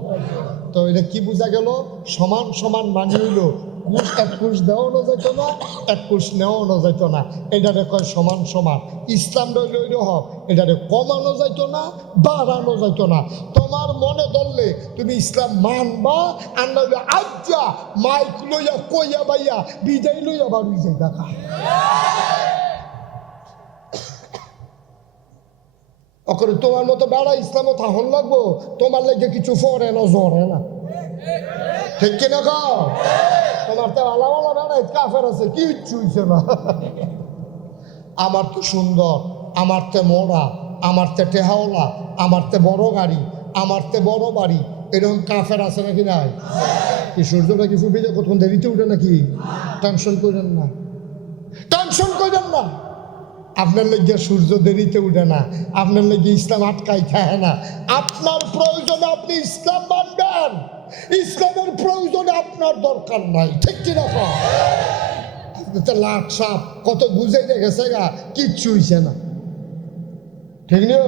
তো এটা কি বোঝা গেল? সমান সমান মানে হইল কুশ এক কুশ দেওয়ানো যাইতো না, এক কুশ নেওয়ানো যাইতো না, এটারে কয় সমান সমান। ইসলাম রইল ওই রকম, এটারে কমানো যাইতো না, বাড়ানো যাইতো না। তোমার মনে ধরলে তুমি ইসলাম মানবা, আর নইলে আজ্জা মাইক লইয়া কইয়া বাইয়া বিদায় লইয়া বাড়ি যাই দেখা। ওখানে তোমার মতো বেড়া ইসলামও থাহন লাগবো, তোমার লাগে কিছু ফরে না জ্বরে না, ঠিক কিনা কও? তোমার তো আলাওয়ালা বেড়া কাফের আছে, কি ইচ্ছু হইছে না। আমার তো সুন্দর, আমার তে মোড়া, আমার তে টেহাওলা, আমার তে বড় গাড়ি, আমার তে বড় বাড়ি, এরকম কাফের আছে নাকি নাই? কি সূর্যটা কি ফুটে যায় কতক্ষণ দেরিতে উঠে নাকি? টেনশন করেন না, টেনশন করেন না। আপনার লেগে সূর্য দেরিতে উঠে না, আপনার লেগে ইসলাম আটকাই থাকে না। আপনার প্রয়োজনে আপনি ইসলাম মানবেন, ইসলামের প্রয়োজনে আপনার দরকার নাই, ঠিক কিনা? লাট সাপ কত বুঝে গেছে গা, কিচ্ছু হইছে না, ঠিক না?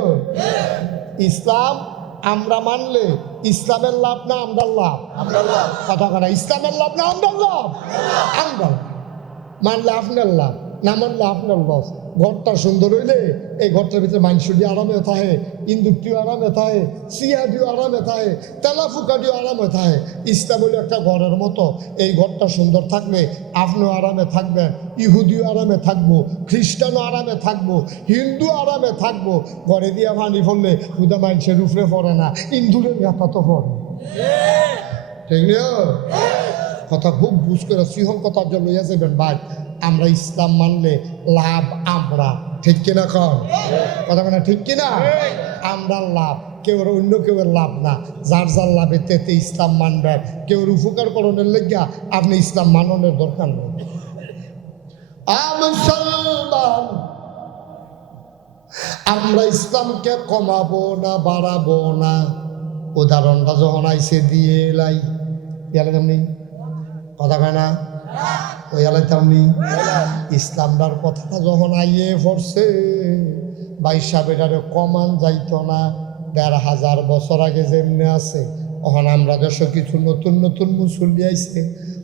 ইসলাম আমরা মানলে ইসলামের লাভ না আমরার লাভ? কথা কথা, ইসলামের লাভ না আমরার লাভ? আমরা মানলে আপনার লাভ, না মানলে আপনার লস। ঘরটা সুন্দর হইলে এই ঘরটার ভিতরে মানুষটিও আরামে থাকে, ইন্দুরটিও আরামে থাকে, সিয়াডিও আরামে থাকে, তেলাফুকাটিও আরামে থাকে। ইসলাম হইল একটা ঘরের মতো, এই ঘরটা সুন্দর থাকলে আপনিও আরামে থাকবেন, ইহুদিও আরামে থাকবো, খ্রিস্টানও আরামে থাকবো, হিন্দু আরামে থাকবো। ঘরে দিয়া পানি পড়লে খুদা মানুষের উপরে পড়ে না, ইন্দুরের গাথা তো পড়ে, ঠিক না? কথা খুব বুঝ করে সিহল কথার জন্য লইয়া যাবেন ভাই। আমরা ইসলাম মানলে লাভ আমরা, ঠিক কিনা কন? কথা মানে ঠিক কিনা? আমরা লাভ, কেউ অন্য কেউ লাভ না। যার যার লাভে তেতে ইসলাম মানবেন। কেউ উপকার করণের লেগা আপনি ইসলাম মাননের দরকার নেই। মুসলমান আমরা ইসলামকে কমাবো না বাড়াবো না। উদাহরণটা যখন আইসে দিয়ে এলাই তেমনি কথা কয় না, ওই এলাই তেমনি ইসলামটার কথাটা যখন আইয়ে পড়ছে বাইশা বেটারে কমান যাইতো না। ১৫০০ বছর আগে যেমনি আছে, তখন আমরা দেশে কিছু নতুন নতুন মুসল্লি আইছে,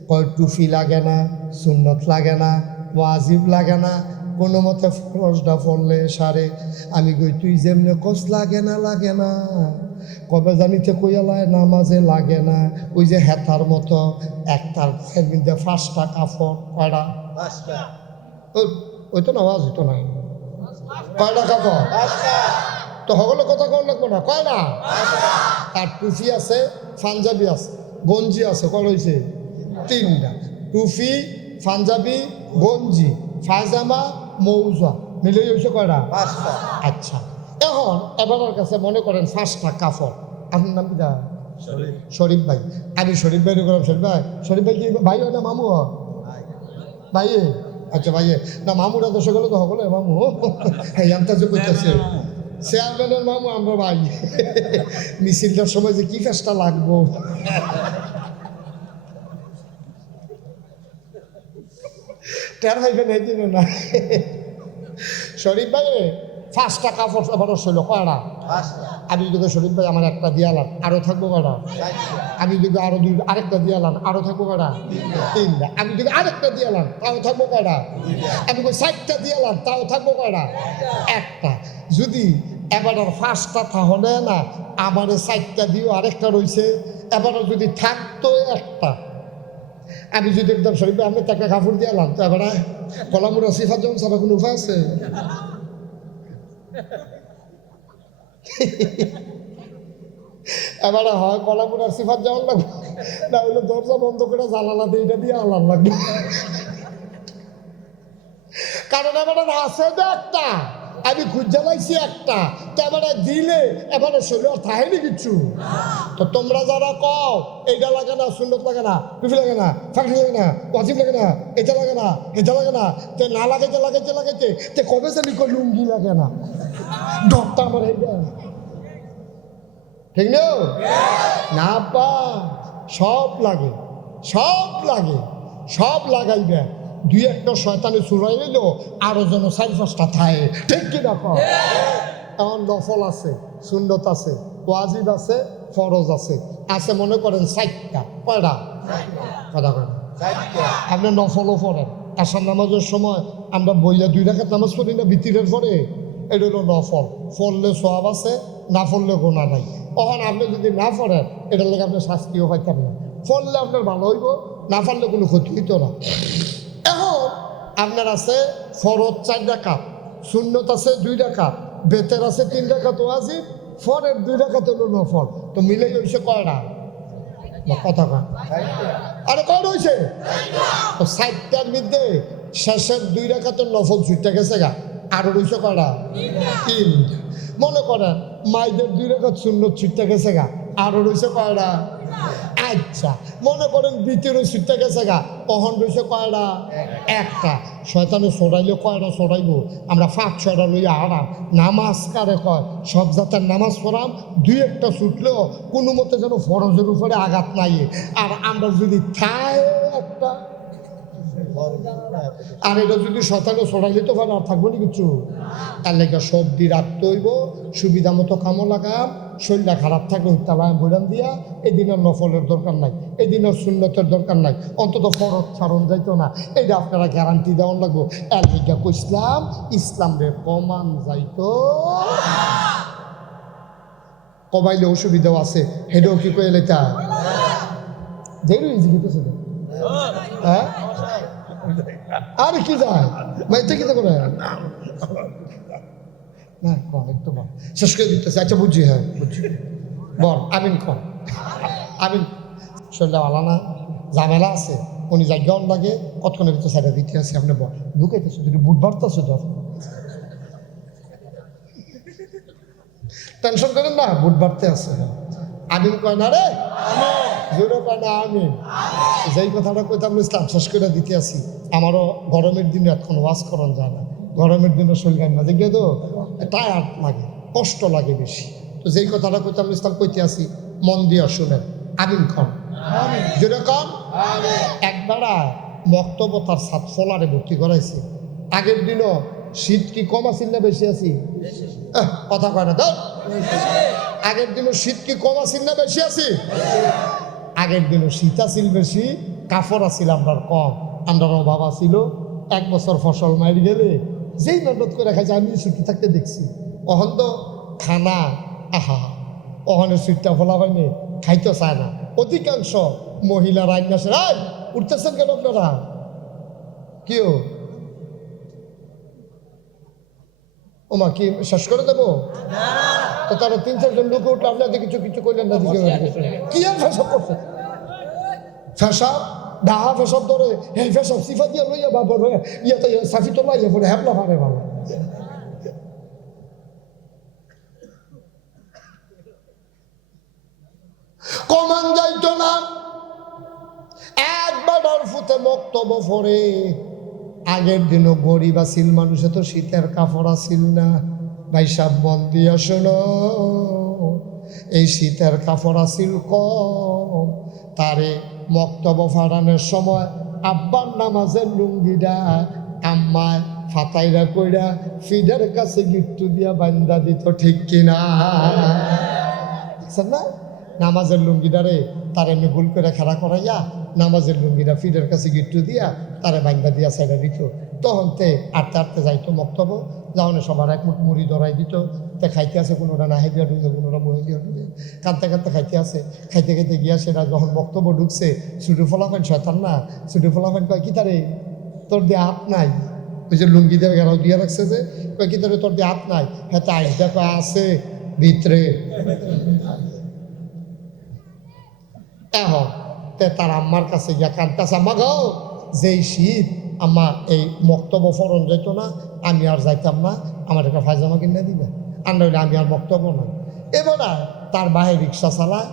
কয় টুফি লাগে না, সুন্নত লাগে না, ওয়াজিব লাগে না, কোনো মতে ফরজটা পড়লে সারে। আমি কই তুই যেমনি কস লাগে না লাগে না, কবে জানিতে কইয়ালায় নামাজে লাগে না। ওই যে হেতার মতো একটার মধ্যে 5টা কাপড়, কয়টা? ওই তো নামাজ হইতো না, কয়টা কাপড়? তো সকলে কথা কর লাগবো না, কয়টা? আর টুফি আছে, পাঞ্জাবি আছে, গঞ্জি আছে, কয় হয়েছে? 3টা। টুফি, পাঞ্জাবি, গঞ্জি, পায়জামা, মৌজা মিলে হয়েছে কয়টা? 5টা। আচ্ছা, এখন এবার কাছে মনে করেন 5টা কাপড়। আপনার নাম কি? শরীফ ভাই। আমি শরীফ ভাই করলাম, শরীফ ভাই কি ভাই হয় না মামু হয়? ভাই। আচ্ছা ভাইয়ে না, মামুরা দোষে গেলে তো সকলে মামু যে করতেছে চেয়ারম্যানের মামু, আমরা ভাই। মিছিলটার সময় যে কি কাজটা লাগবো, টের হাইবেন এই দিন না। শরীফ ভাই 5টা কাপড় এবারও ছিল, কয়টা? আমি যদি শরীফ ভাই আমার একটা দিয়ালাম, আরো থাকবো কয়টা? আমি যদি আরো আরেকটা দিয়ালাম, আরো থাকবো কয়টা? 3টা। আমি যদি আরেকটা দিয়ালাম, তাও থাকবো কয়টা? আমি 4টা দিয়ালাম, তাও থাকবো কয়টা? 1টা। যদি এবার 5টা তাহলে না, আমার 4টা দিও আরেকটা রয়েছে, এবারও যদি থাকতো 1টা। আমি যদি একদম শরীফ ভাই আমি একটা কাপড় দিয়ালাম, তো এবার কলামুরা সিফাত যখন সারা কোনো উপায় আছে? এবারে হয় কলামুরার সিফাত যাওয়ার লাগবে, না হইলে দরজা বন্ধ করে জানালা দিয়ে এটা দিয়ে আলার লাগবে। কারণ এবারে আছে তো একটা, আমি খুঁজে পাইছি একটা, তো এবারে দিলে এবারে শরীর থাকেনি কিছু। তো তোমরা যারা কও এইটা লাগে না, সুন্নত লাগে না, টুপি লাগে না, ফাঁকি লাগে না, ওয়াজিব লাগে না, এটা লাগে না, এটা লাগে না, তে না লাগাইতে লাগাইতে লাগাইতে তে কবে জানি লুঙ্গি লাগে না, ডরটা আমার এইটা ঠিক না পা সব লাগে, সব লাগে, সব লাগাইবে। দুই একটা শয়তানে চুরাই নিল আরো যেন 4-5টা থায়, ঠিক কিনা? এখন নফল আছে, সুন্নত আছে, ওয়াজিব আছে, ফরজ আছে, আছে মনে করেন 4টা। কয়টা? কথা কয় আপনি নফলও পড়েন। আসার নামাজের সময় আমরা বইয়া 2 রাকাত নামাজ পড়ি না ভিতরের পরে, এটা হলো নফল। পড়লে সওয়াব আছে, না পড়লে গুনাহ নাই। তখন আপনি যদি না পড়েন এটার লেগে আপনি শাস্তিও পাইতেন না। পড়লে আপনার ভালো হইব, না পারলে কোনো ক্ষতি হইতো না। এখন আপনার আছে ফরজ 4 রাকাত, সুন্নত আছে 2 রাকাত, বেতের আছে 3 রাকাত ওয়াজিব, ফরের 2 রাকাত হলো নফল। তো মিলে হইছে কয়টা? কথা কয় আরে কয়টা হইছে? তো 4টার মধ্যে শেষের 2 রাকাতের নফল ছুটে গেছে গা, আরো রইছে কয়টা? 3। মনে করেন মাইদের 2 রাকাত সুন্নত ছুটে গেছে গা, আরো রইছে কয়টা? আচ্ছা মনে করেন ভিতরে ছুটে গেছে গা, তখন রয়েছে কয়টা? একটা। শয়তানে ছড়াইলে কয়টা ছড়াইব? আমরা 5-6টা লইয়া আরাম। নামাজ কারে কয়? সব জাতের নামাজ পড়াম, 2-1টা ছুটলেও কোনো মতে যেন ফরজের উপরে আঘাত নাই। আর আমরা যদি থাই একটা, আর এটা যদি শয়তানে ছড়াইলে তো ভালো আর থাকবো না কিছু। তার লেগে সব দিয়ে রাখতে হইব, সুবিধা মতো কামও লাগাম। শরীরটা খারাপ থাকলে তালায় বইরান দিয়া এদিনের নফলের দরকার নাই, এদিনের সুন্নতের দরকার নাই, অন্তত ফরজ ছাড়ন যাইতো না। এটা আপনারা গ্যারান্টি দেওয়ার লাগবো। এর লিগা কইসলাম ইসলাম রে কমান যাইতো, কবাইলে অসুবিধাও আছে, হেডেও কি কয়ে লেতা দেরি জিজ্ঞেস হ্যাঁ আর কি যায় মাইতে কি করে না কম একটু বল শেষ করে দিতেছে। আচ্ছা বুঝছি, হ্যাঁ বুঝছি, বল আমিন কম। আমিন শরীরটা ভালো না, ঝামেলা আছে, উনি জায়গাও লাগে, কতক্ষণের ভিতরে সাইডে দিতে আছে। আপনি বল ঢুকাইতেছে, যদি বুট বাড়তেছে ধর, টেনশন করেন না, বুট বাড়তে আছে। আমিন কয় না রে, জোরে কয় না আমিন। যেই কথাটা কইতাম ইসলাম শেষ করে দিতে আসি। আমারও গরমের দিনে এখন ওয়াজ করন যায় না, গরমের দিনে শরীর গান না দেখে তো টায়ার্ড লাগে, কষ্ট লাগে বেশি। তো যেই কথাটা কইতাম ইসলাম কইতে আসি, মন দিয়ে শুনেন। আমিন কন, জোরে কন। একবার বক্তব্য তার সাত ফলারে ভর্তি করাইছে। আগের দিনও শীত কি কম আছিল না বেশি আছি? কথা কয় না তো। আগের দিনও শীত কি কম আছিল না বেশি আছি? আগের দিনও শীত আছিল বেশি, কাপড় আছিল আপনার কম, আমরা অভাব ছিল। 1 বছর ফসল মারি গেলে যেই মেহনত করে খাইছে, আমি ছুটি থাকতে দেখছি। অহন তো খানা আহা, অহনের সুইটটা ফলা হয়নি, খাইতে চায় না। অধিকাংশ মহিলা রান্না সে উঠতেছেন কেন আপনারা? কেউ ওমা কি শেষ করে দেবো? তো তারা 3-4 জন লোক উঠলে আপনাদের কিছু কিছু করলেন না, কি আর ফেসব করছে? ফেসাব ডাহা ফেসব ধরে এই ফেসব সিফা দিয়ে লইয়া বাবর হয়ে ইয়েতে সাফি তো লাইয়া পড়ে হ্যাপলা ভারে ভালো। কমান যাইতো না, একবার ফুতে বক্তব্য পড়ে। আগের দিনও গরিব আসিল, মানুষে তো শীতের কাপড় আসিল না। ভাই সাহ মন দিয়া শোনো, এই শীতের কাপড় আসিল কম, তারে বক্তব্য ফাড়ানোর সময় আব্বার নামাজের লুঙ্গিটা আম্মায় ফাতাইরা কইরা ফিডার কাছে গিট্টু দিয়া বান্দা দিত, ঠিক কিনা? না নামাজের লুঙ্গিটারে তার এমনি ভুল করে খাড়া করাইয়া নামাজের লুঙ্গিটা ফিডের কাছে গিট্টু দিয়া তারে বান্দা দিয়া সাইডা দিত। তখন তে আটতে আটতে যাইতো মক্তব্য, যাওয়ানে সবার এক মুঠ মুড়ি ধরাই দিত। তে খাইতে আসে, কোনোটা নাহে দিয়া ঢুকে, কোনোটা মুহে দিয়া ঢুকে, কাঁদতে কাঁদতে খাইতে আসে। খাইতে খাইতে গিয়া সেটা যখন বক্তব্য ঢুকছে, ছুটু ফলাফেন শয়তান না, ছুটু ফলাফেন কয় কি তারে তোর দিয়ে হাত নাই? ওই যে লুঙ্গি দিয়ে ঘেরাও দিয়ে রাখছে যে, কয় কি তারে তোর দিয়ে হাত নাই? হ্যাঁ তা আইসটা কয় আছে ভিতরে। এখন তে তার আম্মার কাছে গিয়া কাঁদতেছে, আম্মা গো যেই শীত আম্মা এই মক্তব্য ফরন যাইতো না, আমি আর যাইতাম না, আমার একটা পায়জামা কিনে দিবে, আর নইলে আমি আর বক্তব্য না। এবারে তার বাহে রিক্সা চালায়,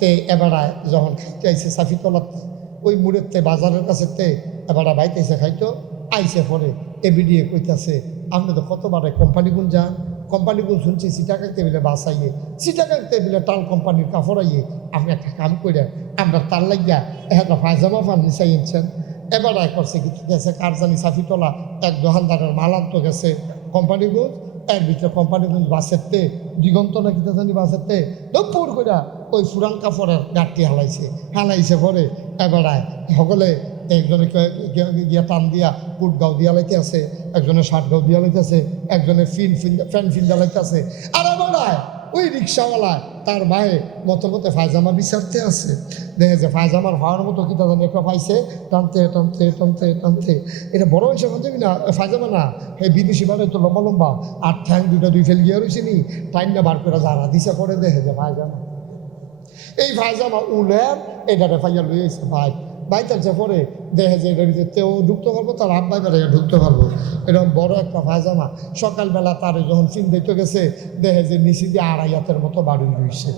তে এবারে যখন খাইতে আইসে সাফিতলাতে ওই মুড়েতে বাজারের কাছে তে এবারে বাইতেছে খাইতো, আইসে পরে এবিডিএ কইতাছে আপনি তো কতবারে কোম্পানিগুন যান, কোম্পানিগুন শুনছি সিটাকাং টেবিলে বাস আইয়ে, সিটাকাং টেবিলে টাল কোম্পানির কাপড় আইয়ে, আপনি একটা কাম করে আমরা তার লাগিয়া একটা পায়জামা ফার্নি চাইছেন। এবার করছে কি গেছে কার জানি সাফিতলা এক দোকানদারের মাল আনতো গেছে কোম্পানিগুন, এর ভিতরে কোম্পানিগুন বাসের তে দিগন্ত না কিতা জানি বাসের তে দপুর করে ওই ফুরান কাপড়ের গাঁটটি হালাইছে পরে এবারায় সকলে একজনে গিয়া টান দিয়া কুট গাও দিয়া লাইতে আছে, একজনে শার্ট গাও দিয়া লাইতে আছে, একজনে ফ্যান ফিন্দা লাইতে আছে, আর এবারায় ওই রিক্সাওয়ালা তার মায়ে মতে পায়জামা বিচারতে আছে। দেখে যে পায়জামার হওয়ার মতো কিতা জানি একটা পাইছে, টানতে টানতে টানতে টানতে এটা বড় হয়েছে যাবি না পায়জামা না, এই বিদেশি বারে তো লম্বা লম্বা আর ঠ্যাং দুই ফেল গিয়া রয়েছে নি, টাইনটা বার করে যারা দিশা করে দেখে যে পায়জামা, এই পায়জামা উলের এটারে পাইয়া লইয়েছে ভাই বাইতাছে পরে দেখে যে এটার ভিতরে তেও ঢুকতে পারবো, তার আব্বাই বেড়ে ঢুকতে পারবো, এরকম বড় একটা পায়জামা। সকালবেলা তার যখন ফিন দিতে গেছে দেখে যে নিচে দিয়ে 2.5 হাতের মতো বাড়ি রয়েছে,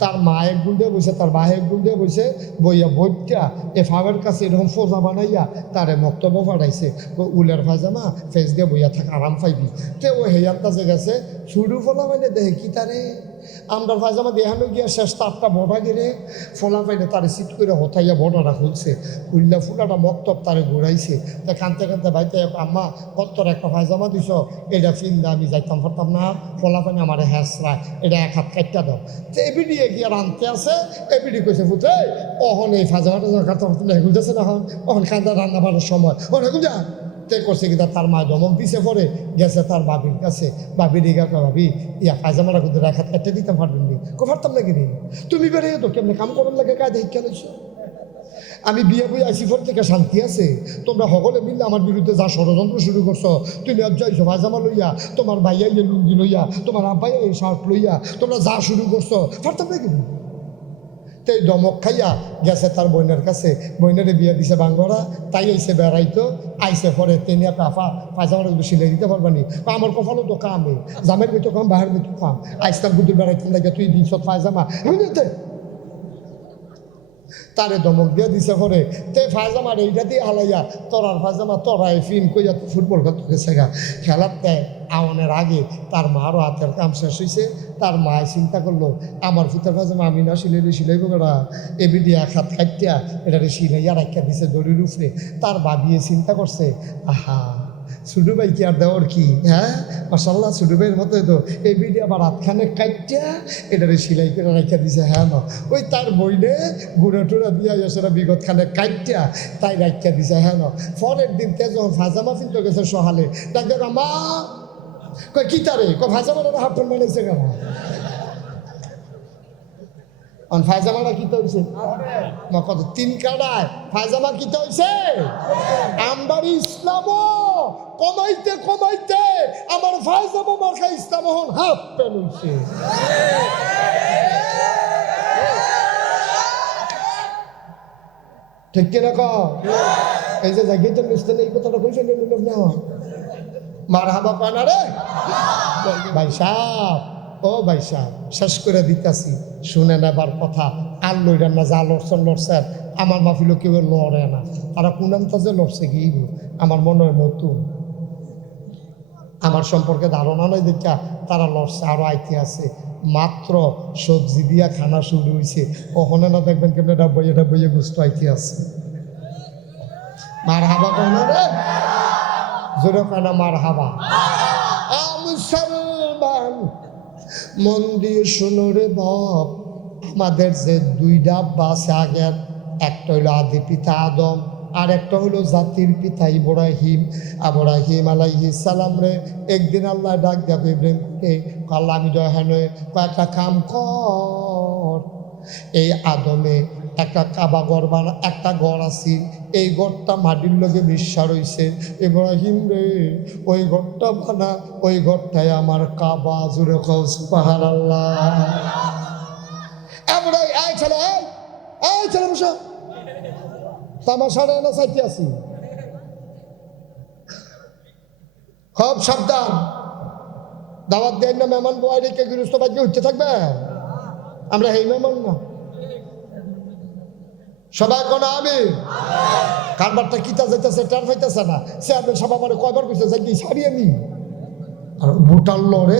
তার মা এক গুল দিয়ে বসে, তার বাহে এক গুল দিয়ে বসে বইয়া বইটা এ ফাবের কাছে এরকম ফোজা বানাইয়া তারে মক্তব্য পাঠাইছে, উলের পায়জামা ফেস দিয়ে বইয়া থাকা আরাম পাইবি। তে ও হেয়ার কাছে গেছে শুরু ফলা মানে দেখে কি তারে আমরা পায়জামা দেখানো গিয়া শেষ তারটা বড়া গেলে ফলা পাইলে তারে সিট করে হতাইয়া বড়াটা খুলছে, খুললা ফুলাটা মক্তব তারে ঘুরাইছে। তা কানতে কানতে বাইতে আম্মা কত্তর একটা পায়জামা দিছ, এটা ফিন্দা আমি যাইতাম পারতাম না, ফলা পানি আমার হ্যাঁসরায়, এটা এক হাত কাটটা দাও। তো এবিডি গিয়ে রানতে আছে, এবিডি কইছে ফুটে অহন এই পায়জামাটা কাটতে পারতাম না, এগুলতেছে না হন অহন কান্দা রান্না বান্নার সময় অহন এগুল যা তে করছে কি তার মা ধমক দিছে, পরে গেছে তার বাবির কাছে, বাবির গেছে ভাবি ইয়া পায়জামাটা কিন্তু রেখা একটা দিতে পারবেন নি, পারতাম নাকি রে তুমি বেরিয়ে তো কেমনি কাম করার লাগে কায় দেখে লইছো, আমি বিয়ে বই আইসি পর থেকে শান্তি আছে, তোমরা সকলে মিললে আমার বিরুদ্ধে যা ষড়যন্ত্র শুরু করছো, তুমি আজ যাইছো পায়জামা লইয়া, তোমার ভাইয়া ইয়ে লুঙ্গি লইয়া, তোমার আব্বাই এই শার্ট লইয়া তোমরা যা শুরু করছো, পারতাম নাকি? এই দমক খাইয়া গেছে তার বোনের কাছে, বোনের বিয়ে দিছে বাঙ্গরা, তাই আইসে বেড়াইতো, আইসে পরে তিনি আফা পায়জামাটা কিন্তু সিলাই দিতে পারবানি, আমার কপালও তো কামে, জামের ভিতর কাম বাহার ভিতর কাম, আইসতাম কিন্তু বেড়াইতাম লাগে তুই দিনশ পায়জামা তারে ধমক দিয়ে দিছে পরে তে পায়জামার এইটা দিয়ে হালাইয়া তোরার পায়জামা তোরাই ফিন কইয়া ফুটবল করতে গেছে গা, খেলার দেয় আওয়ানের আগে তার মারও হাতের কাম শেষ হয়েছে, তার মায় চিন্তা করলো আমার ফুতের পায়জামা আমি না সিলাইব বেড়া, এবিডি এক হাত কাটিয়া এটারে সিলাইয়া রাখিয়া দিছে দড়ির উপরে, তার ভাবিয়ে চিন্তা করছে আহা ছোটো ভাই কি আর দেওয়ার কি, হ্যাঁ মাশাল্লাহ ছোটো ভাইয়ের মতোই তো এই বিডি আবার হাতখানে কাটিয়া এটারে সিলাই করে রাখিয়া দিছে, হ্যাঁ না ওই তার বইনে গুঁড়া টুড়া দিয়া সেটা বিগত খানে কাটিয়া তাই রাখিয়া দিছে, হ্যাঁ না পরের দিন তে যখন ফাজামা ফিনতে গেছে সহালে ডাক মা কয় কি তারে ফাজামাটা হাফ প্যান্ট বানাইছে কেন, ফায়জামাটা কিতা হয়েছে কত 3 কাটায় ফায়জামা কিতা হয়েছে, আমার ইসলাম কমাইতে কমাইতে আমার ফায়জামা মার্কা ইসলাম হন হাফ প্যান্ট হয়েছে। ঠিক কিনা এই যে জায়গাটা মিশতে এই কথাটা কইছে না মার হাবা পানা রে ভাই সাহ, ও ভাই সাহেব শেষ করে দিতেছি শুনে নেবার কথা, আর লইলেন না যা লড়ছেন আমার মাফিল কেউ লড়ে না, তারা কোনামটা যে লড়ছে কি আমার মনে হয় নতুন, আমার সম্পর্কে ধারণা নয় দেখা তারা লড়ছে, আরও আইতে আছে, মাত্র সবজি দিয়া খানা শুরু হয়েছে, ওখানে না দেখবেন কেমন এটা বইয়ে গুস্ত আইতে আছে, মার হাবা কেন রে জোরে কেনা মার হাবা মুসলমান মন দিয়ে শোনো রে বাপ, আমাদের যে 2টা আব্বা আছে আগের, একটা হইল আদি পিতা আদম আর একটা হলো জাতির পিতা ইব্রাহিম, ইব্রাহিম আলাইহিস সালাম রে একদিন আল্লাহ ডাক দেব ইব্রাহিমকে, আল্লাহ আমি দয়ান কয়েকটা কাম কর, এই আদমে একটা কাবা ঘর বানা, একটা ঘর আছে এই ঘরটা মাটির লগে বিশ্বাস হইছে, ইব্রাহিম রে ওই ঘরটা বানা, ওই ঘরটায় আমার কাবা, জুড়ে সুবহানাল্লাহ। এই ছেলে বসো, তামাশাটা না চাইতে আছি খুব সাবধান। দাওয়াত দেন না, মেহমান বয় রেখে গৃহস্থ বাক্যে উঠতে থাকবে। আমরা এই মেহমান না, সবাই কোন আমি কারবারটা কিতা যাইতেছে টার পাইতেছে না। সে আপনি সবাই মানে কয়বার করছে যাই কি সারিয়ে নি আর বুটাল লড়ে,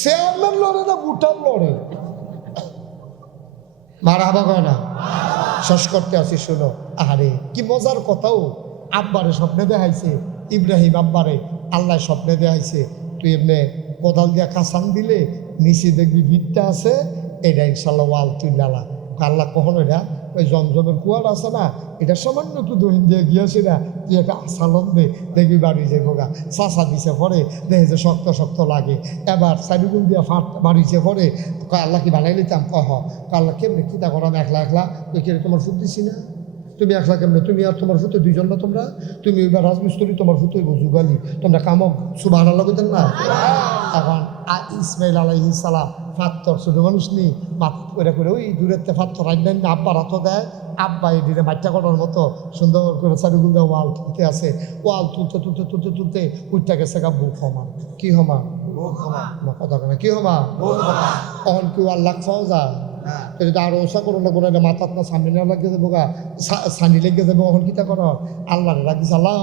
সে আপনার লড়ে না বুটাল লড়ে। মারা হাবা কয় না। শেষ করতে আসি শুনো। আরে কি মজার কথাও, আব্বারে স্বপ্নে দেখাইছে ইব্রাহিম, আব্বারে আল্লাহ স্বপ্নে দেখাইছে তুই এমনি কোদাল দিয়া কাসান দিলে নিচে দেখবি ভিতটা আছে, এটা ইনশাল্লাহ ওয়াল তুই লালা। আল্লাহ কখনো এটা ওই জমজমের কুয়ার আছে না, এটা সামান্য একটু দহিন দিয়ে গিয়েছে না, তুই একটা আসালন দে দেখবি বাড়ি যে গোগা চাষা দিছে পরে দেখে যে শক্ত শক্ত লাগে। এবার সাইডুগুল দিয়া ফাট বাড়িছে পরে আল্লাহ কি বানাই নিতাম কহ আল্লাহ কেমনি কিতা করাম একলা একলা তুই কে তোমার ফুট দিছি না, তুমি একলা কেমনে, তুমি আর তোমার ফুটে দুইজন না তোমরা, তুমি এবার রাজমিস্ত্রি তোমার ফুটে যুগালি তোমরা কামক সুবাহ আল্লাহ কইতেন না। এখন ইসমাইল আলাইহিস সালাম ফাত্তর ছোট মানুষ নি মাথা করে করে ওই দূরের তে ফাত্তর আইন আব্বার হাতও দেয়, আব্বা এই দিনে মাইটা করার মতো সুন্দর করে চারিগুল দিয়ে ওয়াল তুলতে আছে, ওয়াল তুলতে তুলতে তুলতে তুলতে উঠটা গেছে গা বুক হমা। কি হমা? কথা কেনা কি হমা? অহন কি আল্লাহ খাওয়া যায় যদি আরো ওষা করো না করে মাথাত না সামনে নেওয়া লাগিয়ে যাবো গা, সানি লেগে যাবো। অহন কিতা করো আল্লাহ রাখিস আল্লাহ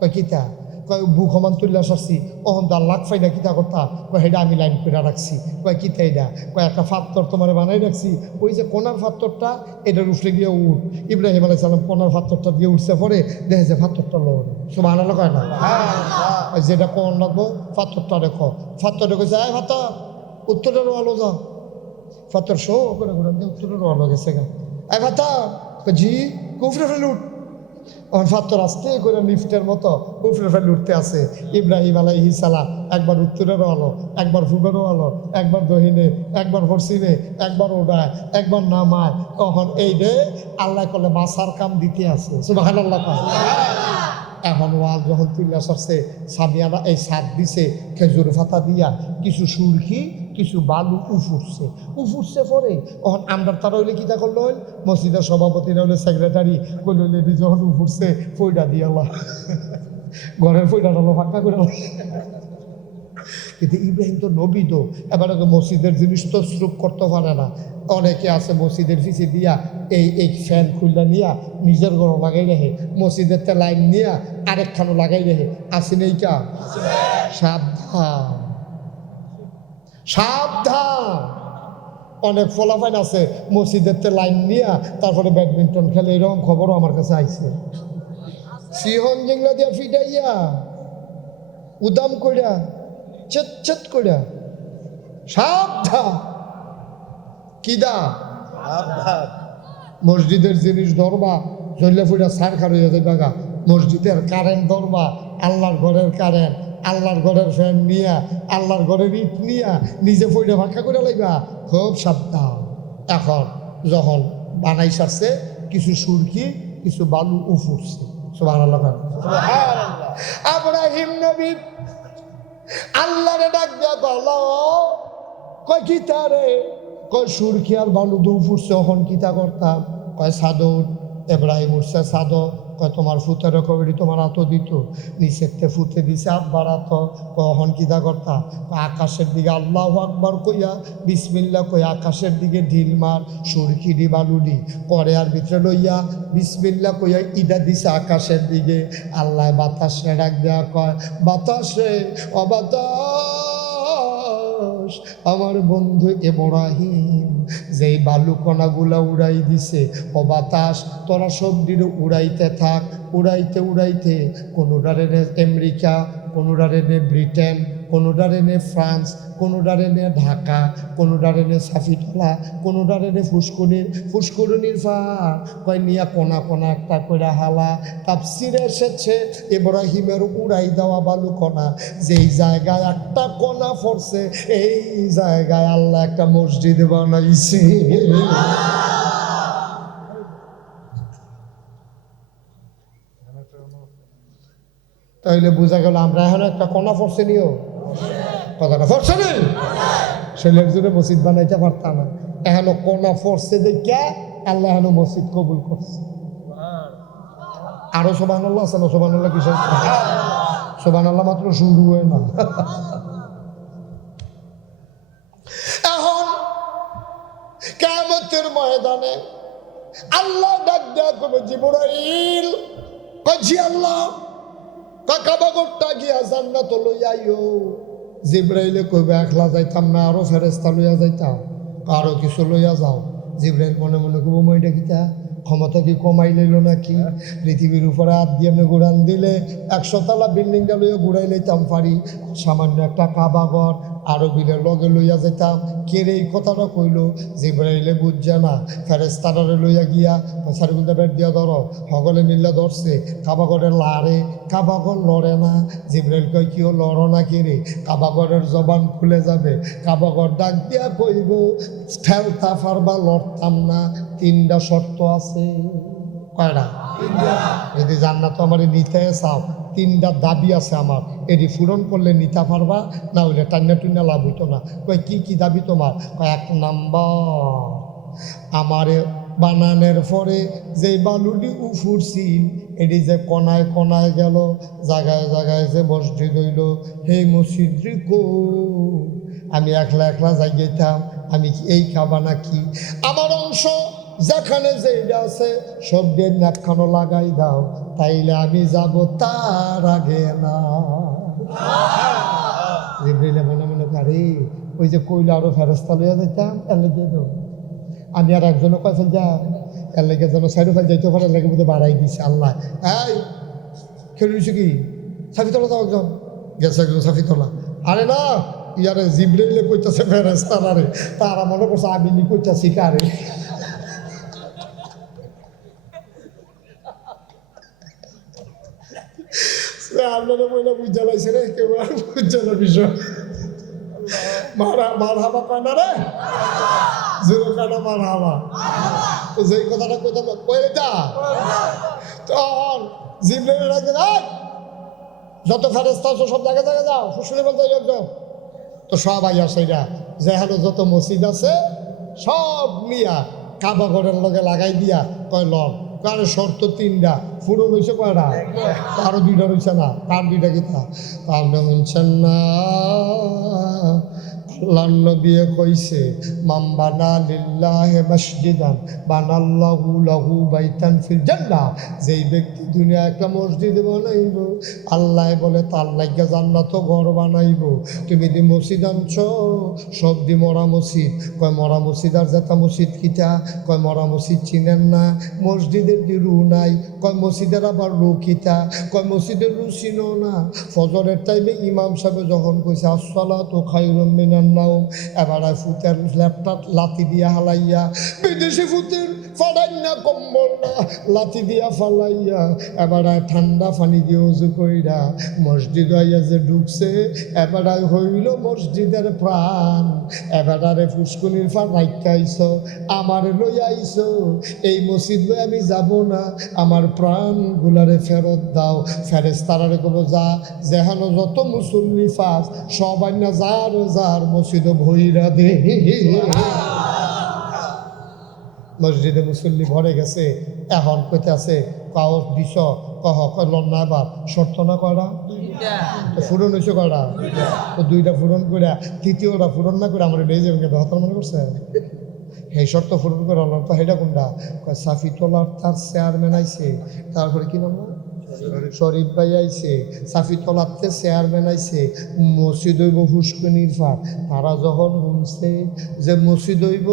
কয় কিতা কয় বুক সমান তুললে সারছি, অহন তো আল্লাহ ফাই না কিতা করতা কয় হেডা আমি লাইন করে রাখছি। কয় কিতা এটা কয় একটা ফাত্তর তোমার বানাই রাখছি, ওই যে কোনার ফাত্তরটা এটার উঠলে গিয়ে উঠ। ইব্রাহিম আলাইহিস সালাম কোনার ফাত্তরটা দিয়ে উঠছে পরে দেখে যে ফাত্তরটা লোন সুবহানাল্লাহ কয় না, যেটা কোন রাখবো ফাত্তরটা রেখো। ফাত্তর রেখেছে আয় ফাত্তর উত্তরের আলো যা, ফাত্তর শো করে ঘুরে উত্তরের আলো গেছে গা। আয় ফাত্তর জি কুফরে ফেলে উঠ। ওর ফাত্তর আসতে করে লিফটের মতো উপরে ফেলে উঠতে আছে। ইব্রাহিম আলাইহিস সালাম একবার উত্তরেরও আলো, একবার পূবেরও আলো, একবার দহিনে, একবার পশ্চিমে, একবার ওডায়, একবার নামায়। তখন এই রে আল্লাহ করলে মাসার কাম দিতে আছে সুবহানাল্লাহ। এখন ওয়াল যখন তুলে আসছে সামিয়ানা এই সাত দিছে খেজুর ফাতা দিয়া, কিছু সুরকি কিছু বালু উফুরছে পরে তখন আমরা তারা হইলে কিতা করলো মসজিদের সভাপতিরা হইলে সেক্রেটারি কইল যখন উফুরছে ফইডা দিয়ে আল্লাহ ঘরের ফইডা হলো ফাঁকা করে। কিন্তু ইব্রাহিম তো নবী তো, এবার মসজিদের জিনিস তো শ্রুপ করতে পারে না। অনেকে আছে মসজিদের পিছিয়ে দিয়া এই ফ্যান খুললা নিয়া নিজের ঘর লাগাই রাখে, মসজিদের তে লাইন নিয়া আরেকখানো লাগাই রাখে। আসি নেই কা? সাবধান সাবধান। অনেক ফলাফাইন আছে মসজিদের তে লাইন নিয়া তারপরে ব্যাডমিন্টন খেলে, এরকম খবরও আমার কাছে আইছে। সিহন জিংলা দিয়া ফিটাইয়া উদাম কইরা চেত কইরা সাবধান। কিদা মসজিদের জিনিস ধরবা জল্লা ফুটা সার খার হইয়া যাইবা গা। মসজিদের কারেন্ট ধরবা, আল্লাহর ঘরের কারেন্ট, আল্লাহর ঘরের ফ্যান নিয়া, আল্লাহর ঘরের ইট নিয়া নিজে ফুটা ফাঁকা করে লাইবা। খুব সাবধান। এখন যখন বানাই সারছে কিছু সুরকি কিছু বালু উফুরছে সুবহানাল্লাহ। ইব্রাহিম নবী আল্লাহরে ডাক দিয়া বল কয় কিতা রে, কয় সুরকি আর বালু দু ফুটছে এখন কিতা করতাম, কয় সাদর। ইব্রাহিম উঠছে সাদর, কয় তোমার ফুতের কবি তোমার আতো দিত, নিচেতে ফুতে দিছে আব্বার আতো, কখন কিতা করতাম, আকাশের দিকে আল্লাহু আকবার কইয়া বিসমিল্লাহ কইয়া আকাশের দিকে ঢিল মার, সুরকি ডি বালু ডি করে আর ভিতরে লইয়া বিসমিল্লাহ কইয়া ইদা দিছে আকাশের দিকে। আল্লাহ বাতাসে ডাক দেয়া কয় বাতাসে ও বাতাস, আমার বন্ধু ইব্রাহিম যেই বালুকণাগুলা উড়াই দিছে ও বাতাস তোরা সবদিনে উড়াইতে থাক, উড়াইতে উড়াইতে কোনোটারে নে আমেরিকা, কোনোটারে নে ব্রিটেন, কোনোটারে নে ফ্রান্স, কোনোটারে নে ঢাকা, কোনোটারে নে সাফিতলা, কোনোটারে নে ফুসকুরনির ফার কয় নিয়া কোনা কোনা একটা করে হালা। তাফসিরে এসেছে ইব্রাহিমের উড়াই দেওয়া বালুকণা যেই জায়গায় একটা কোনা পড়ছে এই জায়গায় আল্লাহ একটা মসজিদ বানাইছে। তাইলে বোঝা গেল আমরা এখন একটা কোনা পড়ছে নিও কথাটা পড়ছে নি, ছেলের জন্য মসজিদ বানাইতে পারতাম না। এখন কোনা পড়ছে দেখে আল্লাহ এখন মসজিদ কবুল করছে। আরো সুবহানাল্লাহ আছে না? সুবহানাল্লাহ কিসের সুবহানাল্লাহ মাত্র শুরু হয় না। এখন কিয়ামতের ময়দানে আল্লাহ ডাক দেয়া করবে, জিবরাইল কাজি আল্লাহ কাবাগরটা গিয়া জান্নাত লইয়া আইও। জিবরাইলে কইবে একলা যাইতাম না, আরো ফেরেস্তা লইয়া যাইতাম, আরো কিছু লইয়া যাও। জিবরাইল মনে মনে কইব মইটা কিতা, ক্ষমতা কি কমাই লইল নাকি? পৃথিবীর উপরে হাত দিয়ে এমনি ঘুরান দিলে 100 তলা বিল্ডিংটা লইয়া ঘুরাই লইতাম পারি, সামান্য একটা কাবাগর আরো বিলের লগে লইয়া যেতাম। কেরে এই কথাটা কইল? জিবরাইলে বুঝছে না, ফেরেস্তারে লইয়া গিয়া সারিগুলটা বেড দিয়া ধরো, সকলে মিল্লা ধরছে, কাবাগরের লারে, কাবাগর লড়ে না। জিবরাইল কয় কিও লড়ো না কেরে? কাবাগরের জবান খুলে যাবে। কাবাগর ডাক দিয়া কইব ঠেলতা পারবা, লড়তাম না, 3টা শর্ত আছে। কয়টা? যদি জান্নাত আমার নিতে চাও, 3টা দাবি আছে আমার, এটি পূরণ করলে নিতে পারবা, না হইলে টান্না টুন্না লাভ হইতো না। কয় কি কি দাবি তোমার? কয় 1 নাম্বার, আমারে বানানোর পরে যে বালুটি উফুরছিল এটি যে কণায় কণায় গেল, জায়গায় জায়গায় যে মসজিদ হইল, সেই মসজিদ কো আমি একলা একলা যাইতাম, আমি কি এই খাবা নাকি? আমার অংশ যেখানে যেটা আছে সব দিয়ে নাকখানো লাগাই দাও, তাইলে আমি যাব তার আগে না। জিবরাইল মনে মনে করে ওই যে কইলে আরো ফেরেস্তা লইয়া যাইতাম, এর লেগে দাও আমি আর একজনও কয়েছেন যা, এর লেগে যেন সাইড ফাইল যাইতে পারে, এর লেগে বোধহয় বাড়াই দিছে আল্লাহ। এই খেলে দিছে কি সাফিতলা যাও, একজন গেছে, একজন সাফিতলা। আরে না, ইয়ারে জিবরাইলে কইতাছে ফেরেস্তারা রে, তারা মনে করছে আমি নি কইতাছি কারে। আপনারা মহিলা বুঝা লাইছে রে, কেউ আর বুঝছে না বিষয়। মার হাবা কয় না রে, জোরে কাটা মার হাবা। তো যেই কথাটা কইতাম কয়ে যা, তখন জিবরাইল যত ফেরেস্তা আছে সব জায়গায় জায়গায় যাও, শুনে বলতে একজন তো সব আইয়া সেইটা যেখানে যত মসজিদ আছে সব নিয়া কাবাগরের লগে লাগাই দিয়া কয় লন। কারণ শর্ত 3টা, ফুরন হয়েছে কয়টা? আরো 2টা রয়েছে না। কার 2টা কিতা? আপনি শুনছেন না? আল্লাহর নবী কইছে মান বানা লিল্লাহি মাসজিদান বানাল্লাহু লাহু বাইতান ফিল জান্নাহ। যেই ব্যক্তি দুনিয়া একটা মসজিদ বানাইব, আল্লাহ বলে তার লাগা জান্নাত ঘর বানাইব। তুমি দি মসজিদ আনছো, সব দি মরা মসজিদ। কয় মরা মসজিদ আর যেটা মসজিদ কিতা? কয় মরা মসজিদ চিনেন না? মসজিদের দি রু নাই। কয় মসজিদের আবার রু কিতা? কয় মসজিদের রু চিনো না? ফজরের টাইমে ইমাম সাহেব যখন কইছে আসসালাতু খায়রুম মিনান নাওম, এবার ফুতের ল্যাপটপ লাতি দিয়া হালাইয়া, বিদেশি ফুতের ফাড়াই না কম্বল না লাতি দিয়া ফালাইয়া, এবার ঠান্ডা পানি দিয়ে উজু কইরা মসজিদ হইয়া যে ঢুকছে, এবার হইল মসজিদের প্রাণ। এবারে ফুসকুনির ফার রাইখা আইছো, আমার লইয়া আইছো, এই মসজিদ লই আমি যাব না, আমার প্রাণ গুলারে ফেরত দাও। ফেরেস্তারারে কব যা, যেহানো যত মুসল্লি ফাস সবাই না যার যার মসজিদ ভইরা দে। মসজিদে মুসল্লি ভরে গেছে, এখন কইতে আছে কাউ দিছ কহ কলন না, এবার শর্ত না কয়টা? পূরণ হয়েছে কয়টা? তো 2টা পূরণ করে 3য়টা পূরণ না করে আমার বেয়ে যাবেন হতার মনে করছে। এই শর্ত পূরণ করে হলাম তো সেটা কোনটা? সাফিতলার তার চেয়ারম্যান আইছে, তারপরে কি বলবো শরীফ ভাই আইছে, সাফিতলাতে চেয়ারম্যান আইছে, মসজিদ হইব ফুসকুনির ফার। তারা যখন শুনছে যে মসজিদ হইব,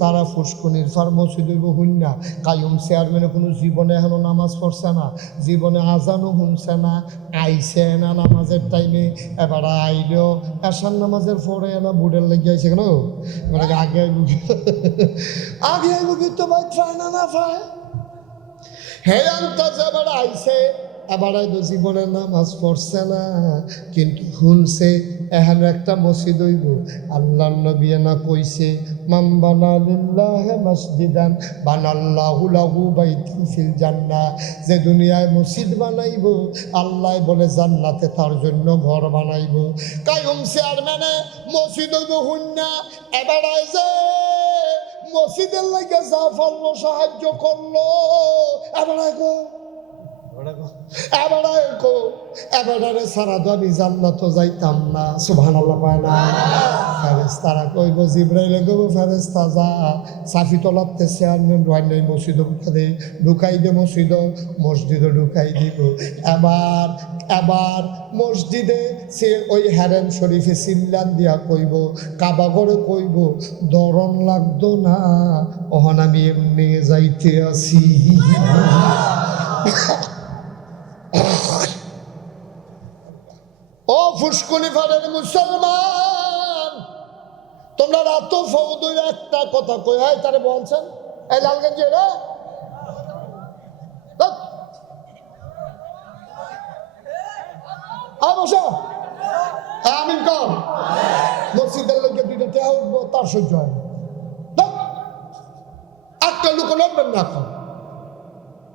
তারা ফুসকুনির ফার মসজিদ হইব শুননা। কায়ুম চেয়ারম্যানে কোনো জীবনে এখনো নামাজ পড়ছে না, জীবনে আজানও শুনছে না, আইছে না নামাজের টাইমে। এবার আইলেও এশার নামাজের পরে না বুড়ের লেগে আইছে কেন, এবার আগে আগে আইবি তো ভাই ট্রাই না পায়। হে আন্তাজ এবার আইছে, এবার জীবনের নামাজ পড়ছে না, কিন্তু শুনছে এখন একটা মসজিদ হইব। আল্লাহর নবী না কইছে মান বানা লিল্লাহি মাসজিদান বানাল্লাহু লাহু বাইতান ফিল জান্নাহ। যে দুনিয়ায় মসজিদ বানাইব, আল্লাহ বলে জান্নাতে তার জন্য ঘর বানাইব। কায়ুম চেয়ারম্যানে মসজিদ হইব হুন্না, এবার আইছে মসজিদের লাগে যা পারলো সাহায্য করলো। এবার এবারে সারা তো আমি জান্নাত যাইতাম না। সুবহানাল্লাহ পায় না। ফেরেশতারা কইব, জিবরাইল কইব, ফেরেশতা যা সাফি তলাতে চেয়ারম্যান রয় নাই মসজিদ ঢুকাই দে, মসজিদে ঢুকাই দিব। এবার এবার মসজিদে সে ওই হেরেম শরীফে সিল্লান দিয়া কইব, কাবা ঘরে কইব, দরন লাগতো না, ওহন আমি এমনি যাইতে আসি। ও ফুসকুনি ফাড়ের মুসলমান, তোমরা রাত ফৌদুর একটা কথা কই হয় তারে বলছেন, এই লালগঞ্জে রে বসো, আমিন কর। মসজিদের লোকে দুইটা টেহা উঠবো, তার সহ্য হয় একটা লোক লড়বেন না। এখন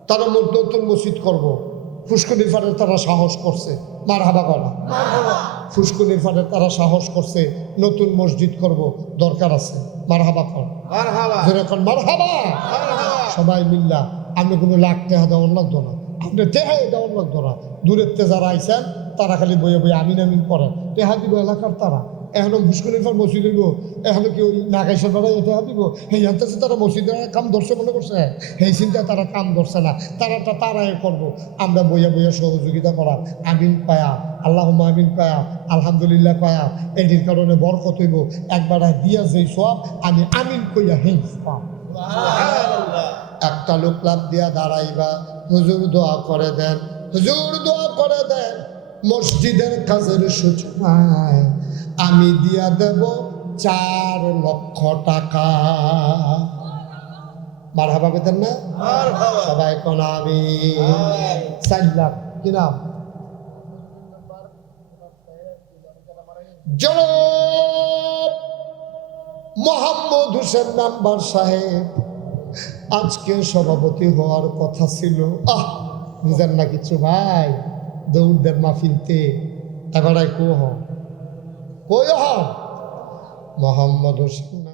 তারা নতুন মসজিদ করবো, ফুসকুনির ফাড়ের তারা সাহস করছে, মার হাবা করা। ফুসকুনির ফাড়ের তারা সাহস করছে, নতুন মসজিদ করব, দরকার আছে, মার হাবা কর। যেরকম মার হাবা সবাই মিল্লা। আমি কোনো লাখ টেহা দেওয়ার লাগতো না, আপনি টেহাই দেওয়ার লাগতো না। দূরের তে যারা আইসেন তারা খালি বইয়ে বইয়ে আমিন আমিন করেন, টেহা দিব এলাকার তারা। এখনো ফুসকুনির ফার মসজিদ হইব, এখনো কি ওই নাগাইশের বেড়াই টেহা দিব? এই জানতেছে তারা মসজিদের কাম ধরছে মনে করছে, এই চিন্তায় তারা কাম ধরছে না। তারাই করবো, আমরা বইয়া বইয়া সহযোগিতা করা, আমিন পায়া, আল্লাহুম্মা আমিন পায়া, আলহামদুলিল্লাহ পায়া, এটির কারণে বরকত হইব। একবার দিয়া যেই সব আমি আমিন কইয়া হেই পাম। একটা লোক লাভ দিয়া দাঁড়াইবা, হুজুর দোয়া করে দেন, হুজুর দোয়া করে দেন, মসজিদের কাজের সূচনায় আমি দিয়া দেব 4 লক্ষ টাকা। মারহাবা পেতেন না সবাই? কোন আমি 4 লাখ কি নাম? জনাব মোহাম্মদ হোসেন মেম্বার সাহেব আজকে সভাপতি হওয়ার কথা ছিল। বুঝেন না কিছু ভাই, দৌড় দেন মাহফিলতে। এবারে কই হ মোহাম্মদ হোসেন